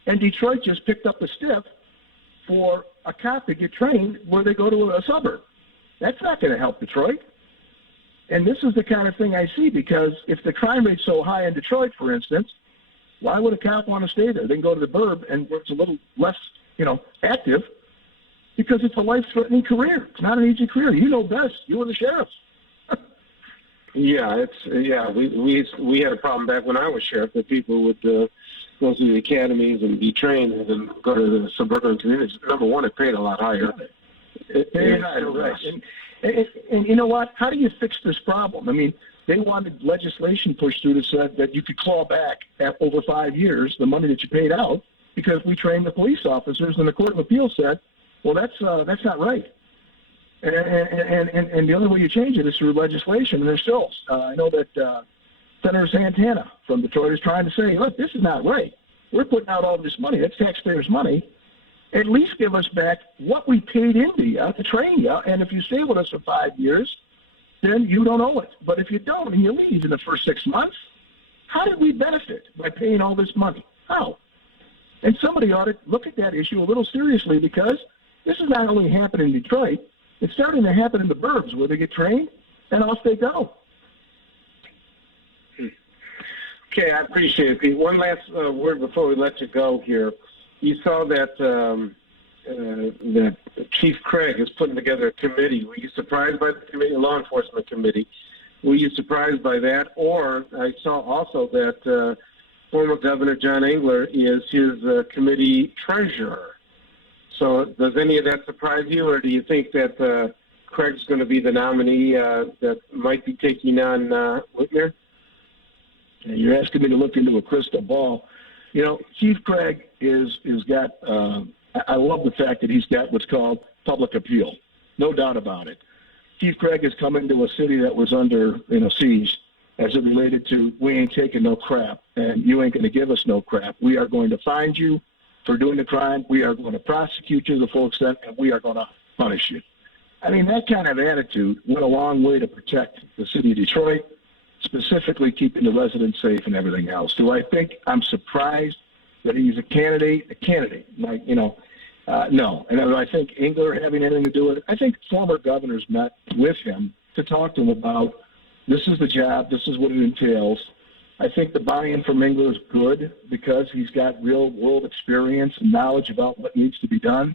And Detroit just picked up the stiff for a cop to get trained where they go to a suburb. That's not going to help Detroit. And this is the kind of thing I see because if the crime rate's so high in Detroit, for instance, why would a cop want to stay there? They can go to the burb and where it's a little less, active because it's a life-threatening career. It's not an easy career. You know best. You were the sheriff. We had a problem back when I was sheriff that people would go through the academies and be trained and then go to the suburban communities. Number one, it paid a lot higher. And you know what? How do you fix this problem? I mean, they wanted legislation pushed through that said that you could claw back at over 5 years the money that you paid out because we trained the police officers, and the Court of Appeals said, well, that's not right. And the only way you change it is through legislation. And there's still, I know that Senator Santana from Detroit is trying to say, look, this is not right. We're putting out all this money. That's taxpayers' money. At least give us back what we paid into you to train you. And if you stay with us for 5 years, then you don't owe it. But if you don't and you leave in the first 6 months, how did we benefit by paying all this money? How? And somebody ought to look at that issue a little seriously because this is not only happening in Detroit, it's starting to happen in the burbs where they get trained and off they go. Okay, I appreciate it, Pete. One last word before we let you go here. You saw that that Chief Craig is putting together a committee. Were you surprised by the committee, law enforcement committee? Were you surprised by that? Or I saw also that former Governor John Engler is his committee treasurer. So does any of that surprise you, or do you think that Craig's going to be the nominee that might be taking on Whitmer? You're asking me to look into a crystal ball. Chief Craig is got, I love the fact that he's got what's called public appeal. No doubt about it. Chief Craig is coming to a city that was under, siege as it related to, we ain't taking no crap, and you ain't going to give us no crap. We are going to find you for doing the crime. We are going to prosecute you to the full extent, and we are going to punish you. I mean, that kind of attitude went a long way to protect the city of Detroit, specifically keeping the residents safe and everything else. Do I think I'm surprised that he's a candidate? Like, no. And do I think Engler having anything to do with it? I think former governors met with him to talk to him about this is the job, this is what it entails. I think the buy-in from Engler is good because he's got real-world experience and knowledge about what needs to be done.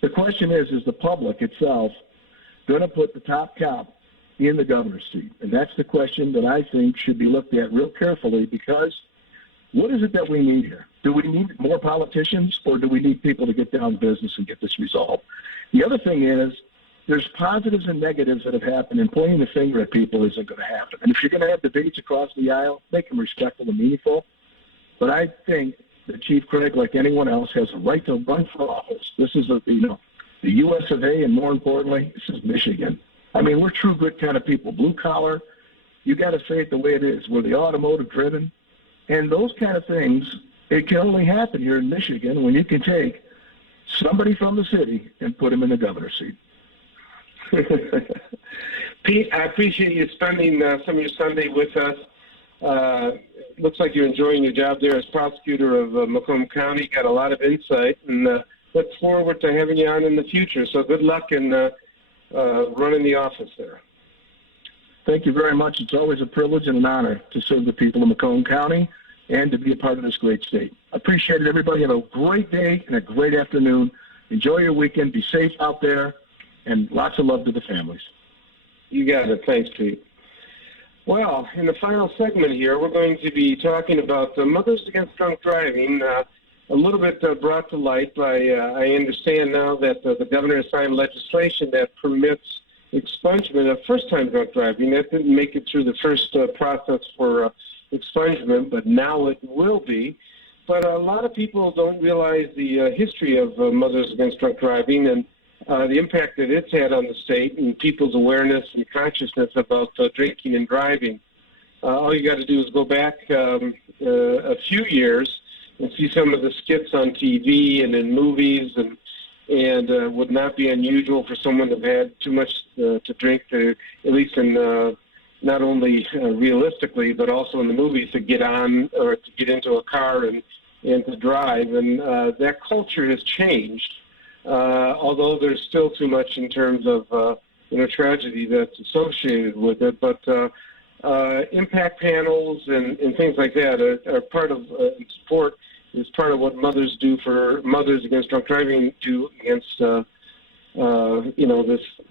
The question is the public itself going to put the top cop in the governor's seat? And that's the question that I think should be looked at real carefully because what is it that we need here? Do we need more politicians or do we need people to get down to business and get this resolved? The other thing is there's positives and negatives that have happened, and pointing the finger at people isn't going to happen. And if you're going to have debates across the aisle, make them respectful and meaningful. But I think that Chief Craig, like anyone else, has a right to run for office. This is the U.S. of A, and more importantly, this is Michigan. I mean, we're true good kind of people. Blue collar, you got to say it the way it is. We're the automotive driven. And those kind of things, it can only happen here in Michigan when you can take somebody from the city and put him in the governor's seat. Pete, Pete, I appreciate you spending some of your Sunday with us. Looks like you're enjoying your job there as prosecutor of Macomb County. Got a lot of insight, and look forward to having you on in the future. So good luck in running the office there. Thank you very much. It's always a privilege and an honor to serve the people of Macomb County and to be a part of this great state. Appreciate it, everybody. Have a great day and a great afternoon. Enjoy your weekend. Be safe out there, and lots of love to the families. You got it. Thanks, Pete. Well, in the final segment here, we're going to be talking about Mothers Against Drunk Driving, a little bit brought to light by, I understand now that the governor has signed legislation that permits expungement of first-time drunk driving. That didn't make it through the first process for expungement, but now it will be. But a lot of people don't realize the history of Mothers Against Drunk Driving and the impact that it's had on the state and people's awareness and consciousness about drinking and driving. All you got to do is go back a few years and see some of the skits on TV and in movies, and would not be unusual for someone to have had too much to drink, at least in not only realistically, but also in the movies, to get on or to get into a car and to drive. And that culture has changed, although there's still too much in terms of tragedy that's associated with it. But impact panels and things like that are part of support. Is part of what mothers do for Mothers Against Drunk Driving, do against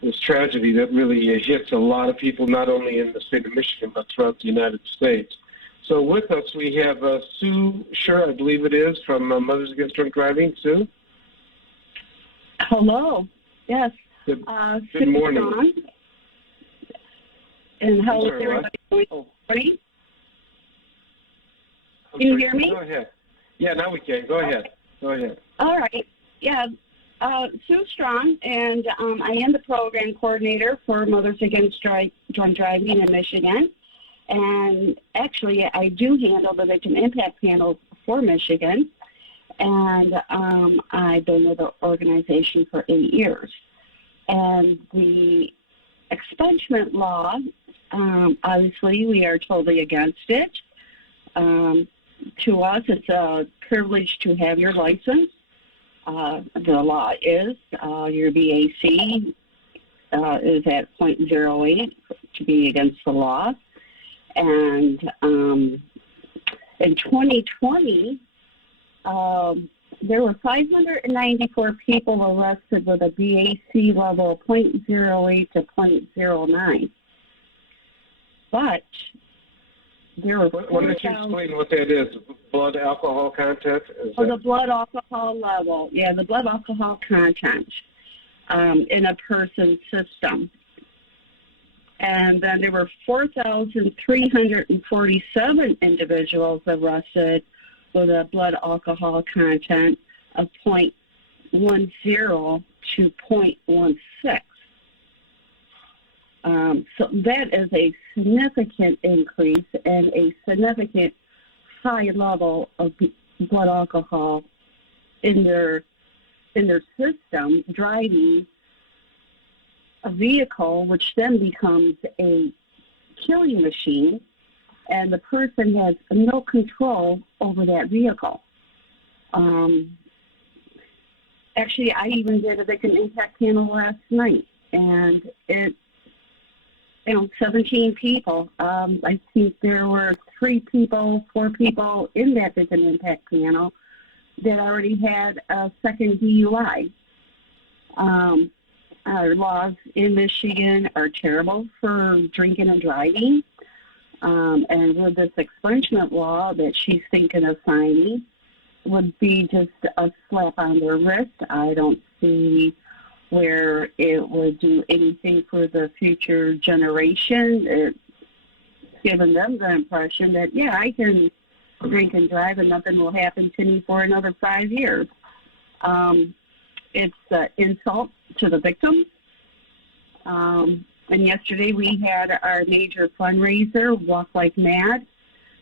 this tragedy that really hits a lot of people, not only in the state of Michigan but throughout the United States. So with us we have Sue Scher, I believe it is, from Mothers Against Drunk Driving. Sue. Hello. Yes. Good morning. On. And how is everybody doing? Ready? Can you hear me? Go ahead. Yeah, now we can. Go ahead. Go ahead. All right. Yeah. Sue Strong, and I am the program coordinator for Mothers Against Drunk Driving in Michigan. And actually, I do handle the victim impact panel for Michigan. And I've been with the organization for 8 years. And the expungement law, obviously, we are totally against it. To us, it's a privilege to have your license. The law is your BAC is at 0.08 to be against the law. And in 2020, there were 594 people arrested with a BAC level of 0.08 to 0.09. But there were Why don't you explain what that is? Blood alcohol content? The blood alcohol level. Yeah, the blood alcohol content in a person's system. And then there were 4,347 individuals arrested with a blood alcohol content of 0.10 to 0.16. So that is a significant increase and a significant high level of blood alcohol in their system, driving a vehicle, which then becomes a killing machine, and the person has no control over that vehicle. Actually, I even did a victim impact panel last night, and 17 people. I think there were 4 people in that victim impact panel that already had a second DUI. Our laws in Michigan are terrible for drinking and driving. And with this expungement law that she's thinking of signing would be just a slap on their wrist. I don't see where it would do anything for the future generation. It's given them the impression that, yeah, I can drink and drive and nothing will happen to me for another 5 years. It's an insult to the victims. And yesterday we had our major fundraiser, Walk Like Mad,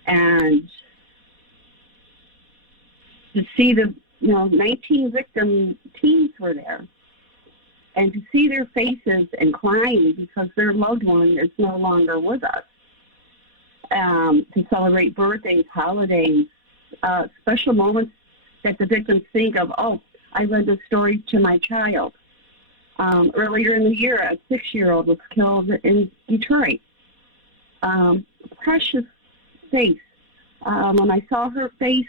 and to see the 19 victim teens were there. and to see their faces and crying because their loved one is no longer with us. To celebrate birthdays, holidays, special moments that the victims think of. Oh, I read this story to my child. Earlier in the year, a 6-year-old was killed in Detroit. Precious face. When I saw her face,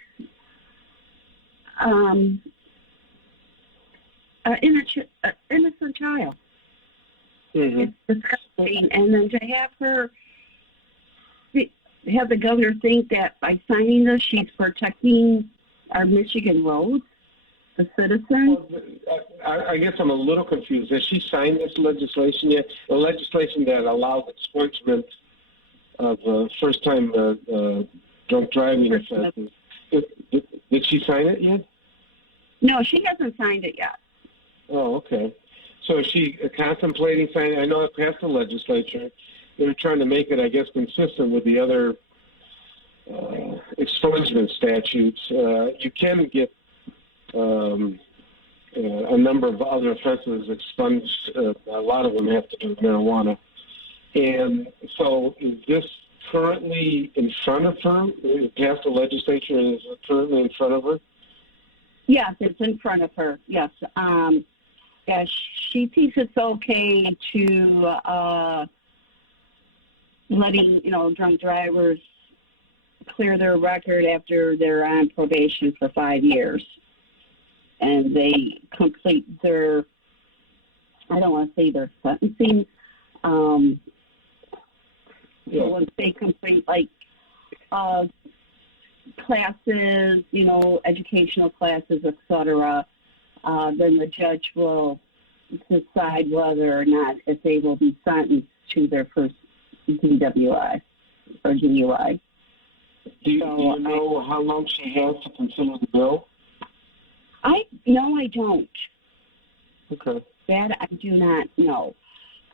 innocent child. Mm-hmm. It's disgusting. And then to have the governor think that by signing this, she's protecting our Michigan roads, the citizens. Well, I guess I'm a little confused. Has she signed this legislation yet? The legislation that allows expungement of first-time drunk driving offenses. Did she sign it yet? No, she hasn't signed it yet. Oh, okay. So is she contemplating signing? I know it passed the legislature. They're trying to make it, I guess, consistent with the other expungement statutes. You can get a number of other offenses expunged. A lot of them have to do with marijuana. And so is this currently in front of her? It passed the legislature and is it currently in front of her? Yes, it's in front of her, yes. Yeah, she thinks it's okay to letting, drunk drivers clear their record after they're on probation for 5 years. And they complete their, I don't want to say their sentencing, once they complete, classes, educational classes, etc., then the judge will decide whether or not if they will be sentenced to their first DWI or DUI. Do you know how long she has to consider the bill? I don't. Okay. That I do not know.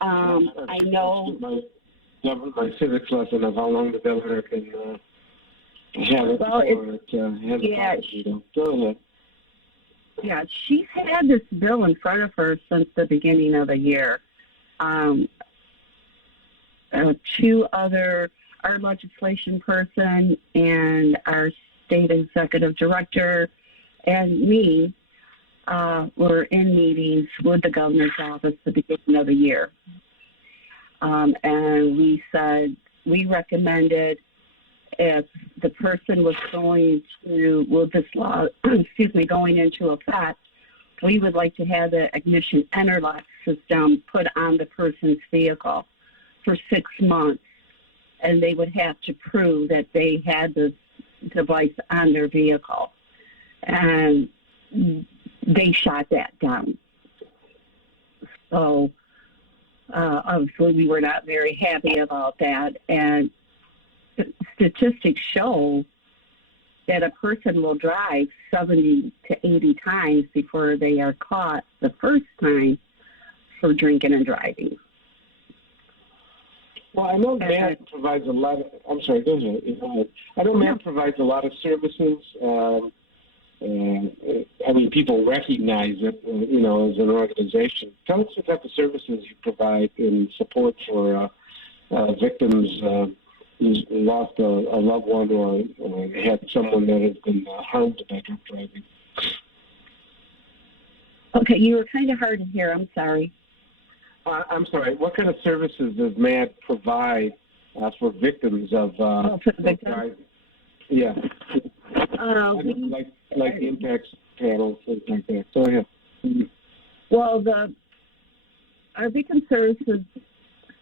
I know my civics lesson of how long the governor can have it before it has a Go ahead. Yeah, she's had this bill in front of her since the beginning of the year. Two other, our legislation person and our state executive director and me were in meetings with the governor's office at the beginning of the year. And we said, we recommended if the person was going to, with this law, going into effect, we would like to have the ignition interlock system put on the person's vehicle for 6 months. And they would have to prove that they had this device on their vehicle. And they shot that down. So obviously we were not very happy about that. And statistics show that a person will drive 70 to 80 times before they are caught the first time for drinking and driving. Well, I know MAD provides a lot of, I'm sorry, go ahead. I know MAD provides a lot of services. People recognize it, as an organization. Tell us what type of services you provide in support for victims who lost a loved one or had someone that has been harmed by drunk driving. Okay, you were kind of hard to hear. I'm sorry. I'm sorry. What kind of services does MAD provide for victims of drunk driving? Yeah. Like the impact panel, things like that. Go ahead. Well, our victim services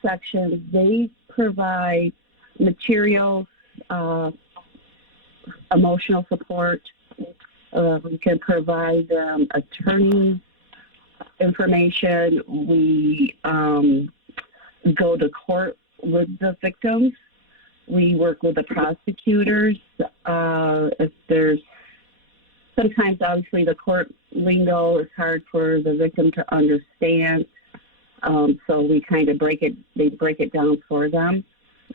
section, they provide materials, emotional support. We can provide attorney information. We go to court with the victims. We work with the prosecutors. If there's sometimes, obviously, the court lingo is hard for the victim to understand, so we kind of break it down for them.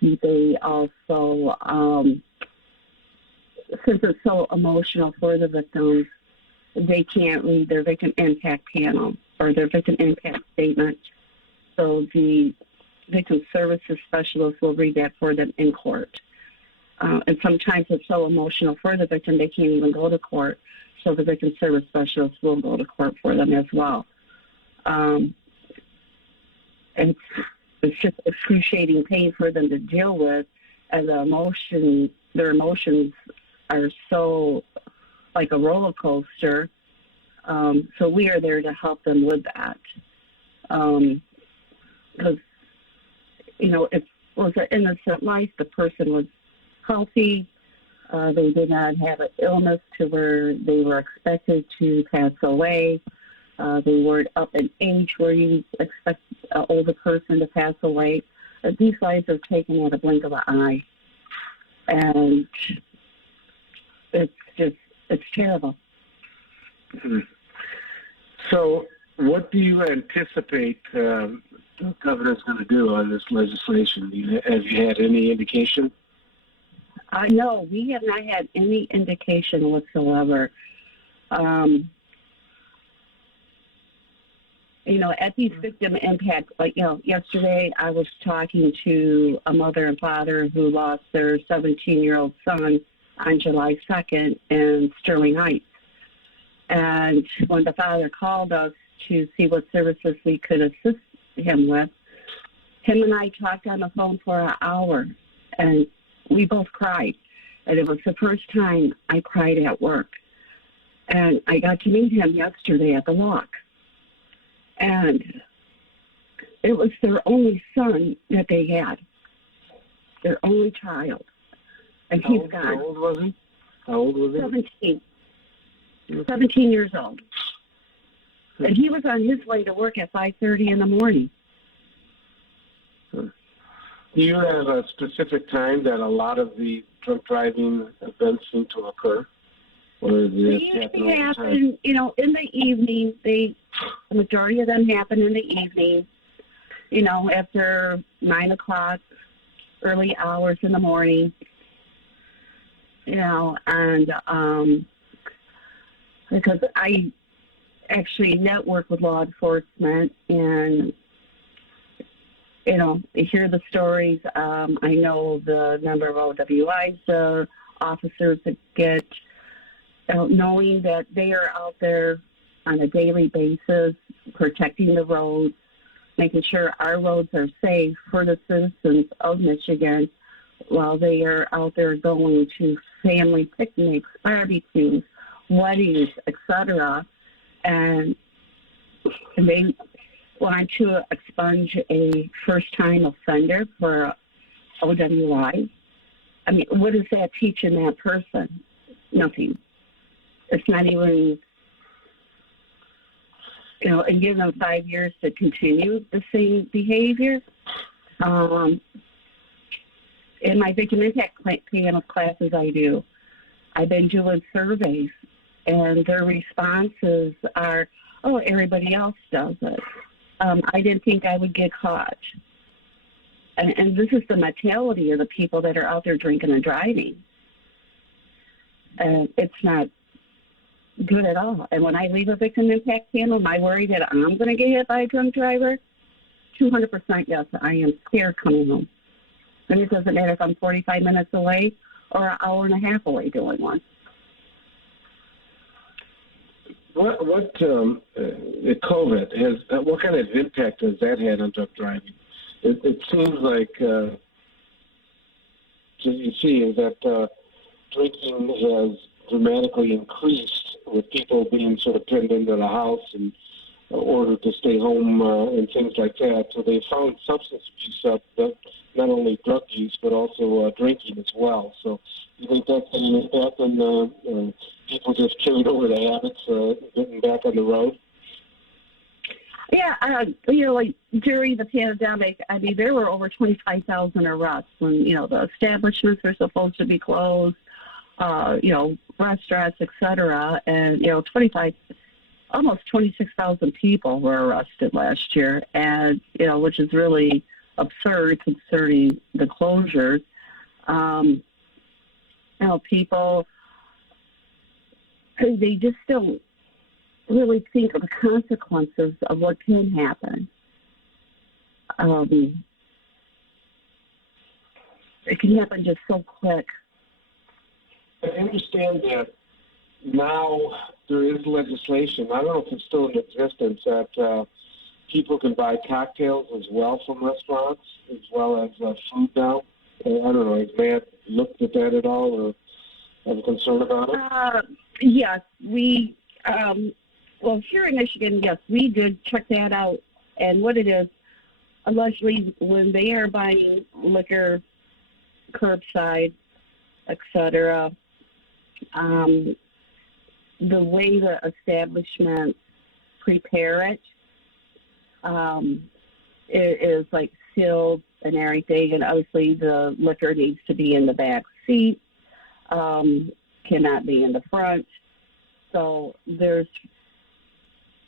They also, since it's so emotional for the victims, they can't read their victim impact panel or their victim impact statement. So the victim services specialist will read that for them in court. And sometimes it's so emotional for the victim they can't even go to court. So the victim service specialist will go to court for them as well. It's just excruciating pain for them to deal with, and their emotions are so like a roller coaster. So we are there to help them with that. Because, it was an innocent life. The person was healthy. They did not have an illness to where they were expected to pass away. They weren't up in age where you expect an older person to pass away. These lives are taken at a blink of an eye. And it's terrible. Mm-hmm. So what do you anticipate the governor's going to do on this legislation? Have you had any indication? No, we have not had any indication whatsoever. At these victim impacts, yesterday I was talking to a mother and father who lost their 17-year-old son on July 2nd in Sterling Heights. And when the father called us to see what services we could assist him with, him and I talked on the phone for an hour, and we both cried. And it was the first time I cried at work. And I got to meet him yesterday at the walk. And it was their only son that they had, their only child. And he's gone. How old was he? How old was he? 17. 17 years old. And he was on his way to work at 5:30 in the morning. Do you have a specific time that a lot of the drunk driving events seem to occur? Or is They usually happen, in the evening. The majority of them happen in the evening, after 9 o'clock, early hours in the morning, and because I actually network with law enforcement and, I hear the stories. I know the number of OWIs, the officers that get, knowing that they are out there on a daily basis, protecting the roads, making sure our roads are safe for the citizens of Michigan while they are out there going to family picnics, barbecues, weddings, etc. And they want to expunge a first-time offender for OWI. I mean, what is that teaching that person? Nothing. It's not even, and give them 5 years to continue the same behavior. In my victim impact panel classes I've been doing surveys, and their responses are, oh, everybody else does it. I didn't think I would get caught. And this is the mentality of the people that are out there drinking and driving. And it's not good at all. And when I leave a victim impact panel, am I worried that I'm going to get hit by a drunk driver? 200% yes, I am scared coming home. And it doesn't matter if I'm 45 minutes away or an hour and a half away doing one. What COVID has? What kind of impact has that had on drunk driving? It seems like you see is that drinking has dramatically increased with people being sort of pinned into the house and ordered to stay home and things like that. So they found substance abuse up, not only drug use but also drinking as well. So you think that's an impact on people just carried over the habits, getting back on the road? Yeah, like during the pandemic, I mean, there were over 25,000 arrests when, the establishments are supposed to be closed, restaurants, etc. And, almost 26,000 people were arrested last year, and, which is really absurd concerning the closures. People, they just don't really think of the consequences of what can happen. It can happen just so quick. I understand that now there is legislation. I don't know if it's still in existence that people can buy cocktails as well from restaurants, as well as food now. I don't know. Has Matt looked at that at all, or have a concern about it? Yes, we. Well, here in Michigan, yes, we did check that out. And what it is, allegedly, when they are buying liquor curbside, etc., the way the establishments prepare it, it is like sealed and everything, and obviously the liquor needs to be in the back seat, cannot be in the front. So there's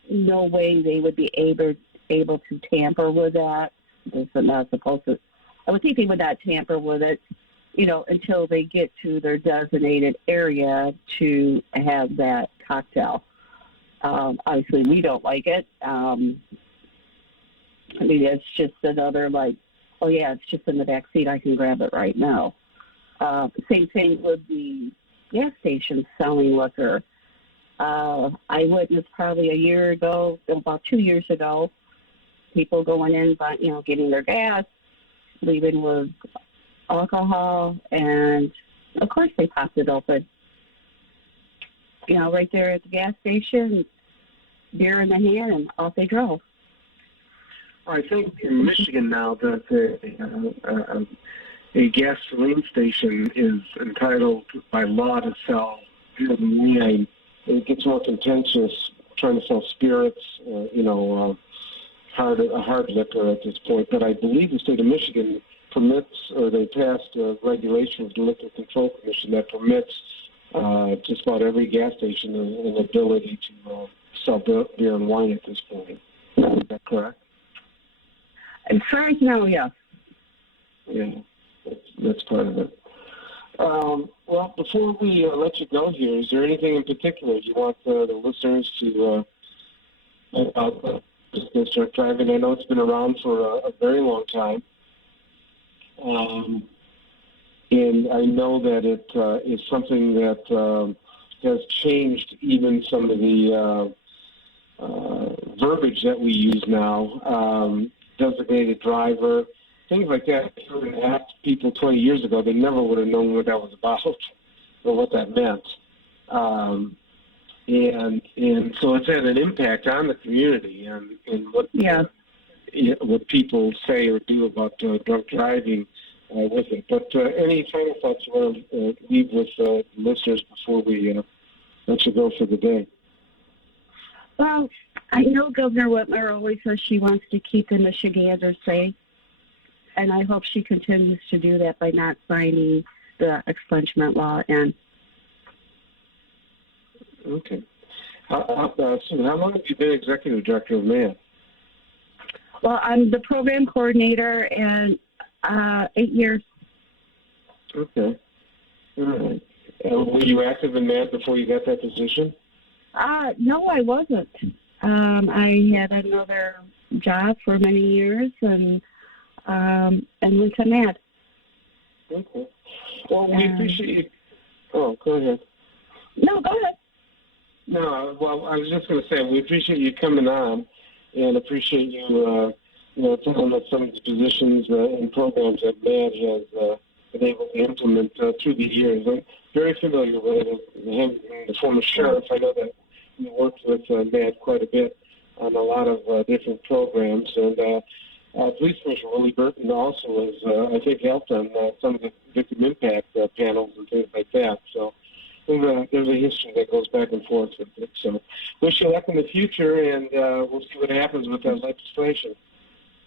no way they would be able to tamper with that. They're not supposed to. I would think they would not tamper with it, until they get to their designated area to have that cocktail. Obviously, we don't like it. It's just another oh yeah, it's just in the back seat. I can grab it right now. Same thing with the gas stations selling liquor. I witnessed probably a year ago, about 2 years ago, people going in, but getting their gas, leaving with alcohol, and of course they popped it open. Right there at the gas station, beer in the hand, and off they drove. I think in Michigan now that a gasoline station is entitled by law to sell beer and wine. It gets more contentious trying to sell spirits, hard liquor at this point. But I believe the state of Michigan permits, or they passed a regulation with the Liquor Control Commission that permits just about every gas station an ability to sell beer and wine at this point. Is that correct? As far as now, yes. Yeah, that's part of it. Well, before we let you go here, is there anything in particular you want the listeners to about this truck driving? I know it's been around for a very long time. And I know that it is something that has changed even some of the verbiage that we use now. Designated driver, things like that. If you were to ask people 20 years ago, they never would have known what that was about or what that meant. And so it's had an impact on the community and what people say or do about drunk driving with it. But any final thoughts you want to leave with listeners before we let you go for the day? Well, I know Governor Whitmer always says she wants to keep the Michiganders safe, and I hope she continues to do that by not signing the expungement law in. Okay. Sue, how long have you been executive director of MAN? Well, I'm the program coordinator, and 8 years. Okay. All right. Were you active in MAN before you got that position? No, I wasn't. I had another job for many years and went to MAD. Okay. Well, we appreciate you. Oh, go ahead. No, go ahead. No, well, I was just going to say we appreciate you coming on and appreciate you, telling us some of the positions and programs that MAD has been able to implement through the years. I'm very familiar with him, the former sheriff. I know that he worked with MAD quite a bit on a lot of different programs. And Police Commissioner Willie Burton also has, I think, helped on some of the victim impact panels and things like that. So there's a history that goes back and forth with it. So wish you luck in the future, and we'll see what happens with that legislation.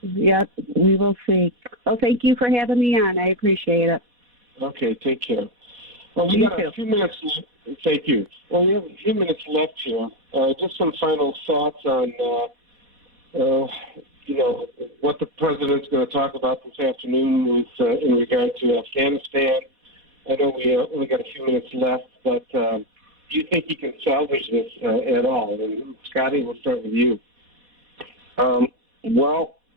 Yep, we will see. Well, thank you for having me on. I appreciate it. Okay, take care. Well, we got a few minutes. Thank you. Well, we have a few minutes left here. Just some final thoughts on, what the president's going to talk about this afternoon with, in regard to Afghanistan. I know we only got a few minutes left, but do you think he can salvage this at all? And Scotty, we'll start with you. Well,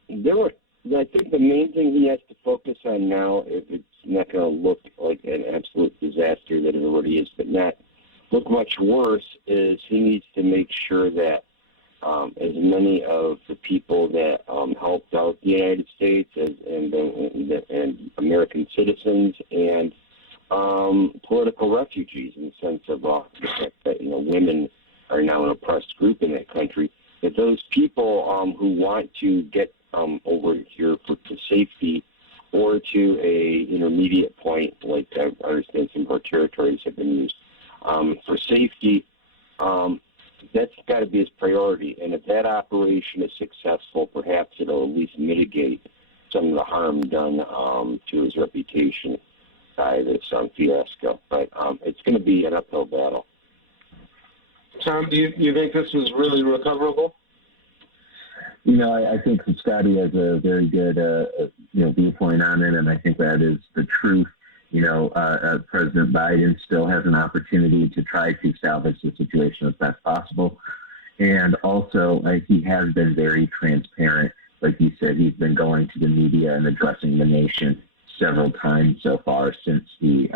I think the main thing he has to focus on now, if it's not going to look like an absolute disaster that it already is, but not look much worse, is he needs to make sure that as many of the people that helped out the United States and American citizens and political refugees, in the sense of the fact that women are now an oppressed group in that country, that those people who want to get over here to safety or to a intermediate point, like I understand some of our territories have been used for safety, that's got to be his priority. And if that operation is successful, perhaps it'll at least mitigate some of the harm done to his reputation by this fiasco. But it's going to be an uphill battle. Tom, do you think this is really recoverable? I think that Scotty has a very good, viewpoint on it, and I think that is the truth. President Biden still has an opportunity to try to salvage the situation as best possible. And also, he has been very transparent. Like you said, he's been going to the media and addressing the nation several times so far since the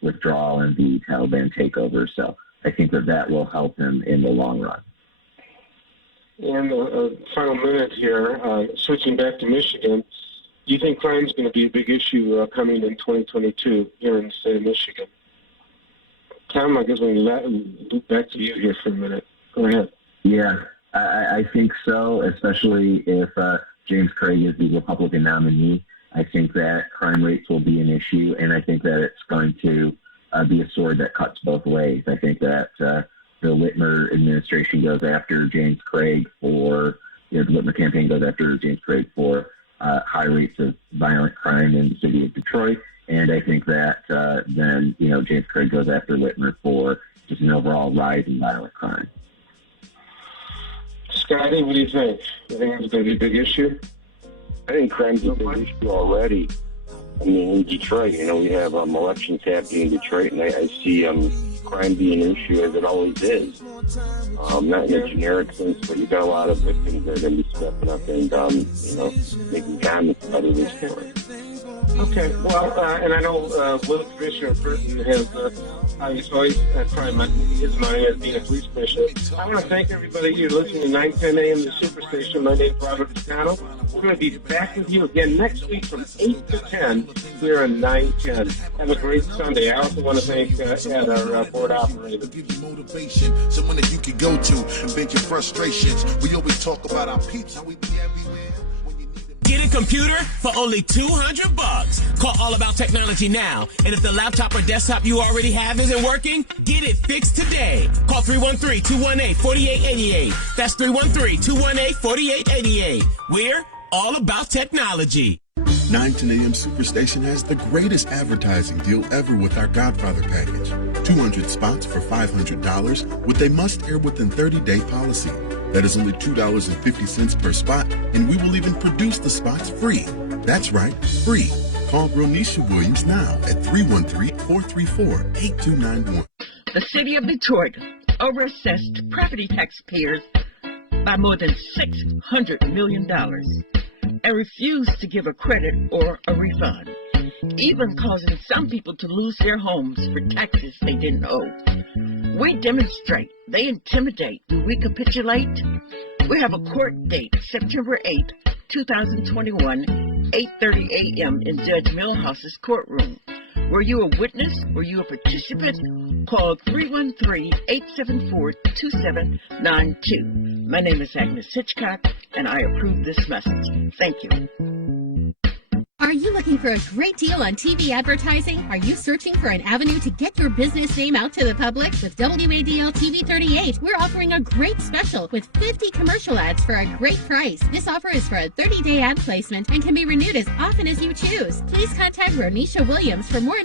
withdrawal and the Taliban takeover. So I think that will help him in the long run. And a final minute here, switching back to Michigan, do you think crime is going to be a big issue coming in 2022 here in the state of Michigan? Tom, I guess we can loop back to you here for a minute. Go ahead. Yeah, I think so, especially if James Craig is the Republican nominee. I think that crime rates will be an issue, and I think that it's going to be a sword that cuts both ways. I think that the Whitmer administration goes after James Craig for, the Whitmer campaign goes after James Craig for high rates of violent crime in the city of Detroit. And I think that then, James Craig goes after Whitmer for just an overall rise in violent crime. Scotty, what do you think? You think it's going to be a big issue? I think crime's a big issue already. I mean, in Detroit, we have elections happening in Detroit, and I see crime being an issue as it always is. Not in a generic sense, but you've got a lot of victims that are going to be stepping up and, making comments about this story. Okay, well, and I know Commissioner Burton has always probably his mind as being a police commissioner. I want to thank everybody here listening to 910 AM the Superstation. My name is Robert Ficano. We're going to be back with you again next week from 8 to 10 here on 910. Have a great Sunday. I also want to thank our board operator. Motivation, someone that you can go to and vent your frustrations. We always talk about our peeps, how we be everywhere. Get a computer for only $200. Call All About Technology now. And if the laptop or desktop you already have isn't working, get it fixed today. Call 313-218-4888. That's 313-218-4888. We're all about technology. 910 AM Superstation has the greatest advertising deal ever with our Godfather package. 200 spots for $500 with a must-air within 30-day policy. That is only $2.50 per spot, and we will even produce the spots free. That's right, free. Call Ronisha Williams now at 313-434-8291. The city of Detroit overassessed property taxpayers by more than $600 million and refused to give a credit or a refund, even causing some people to lose their homes for taxes they didn't owe. We demonstrate, they intimidate. Do we capitulate? We have a court date, September 8, 2021, 8:30 a.m. in Judge Millhouse's courtroom. Were you a witness? Were you a participant? Call 313-874-2792. My name is Agnes Hitchcock, and I approve this message. Thank you. Are you looking for a great deal on TV advertising? Are you searching for an avenue to get your business name out to the public? With WADL TV 38, we're offering a great special with 50 commercial ads for a great price. This offer is for a 30-day ad placement and can be renewed as often as you choose. Please contact Ronisha Williams for more information.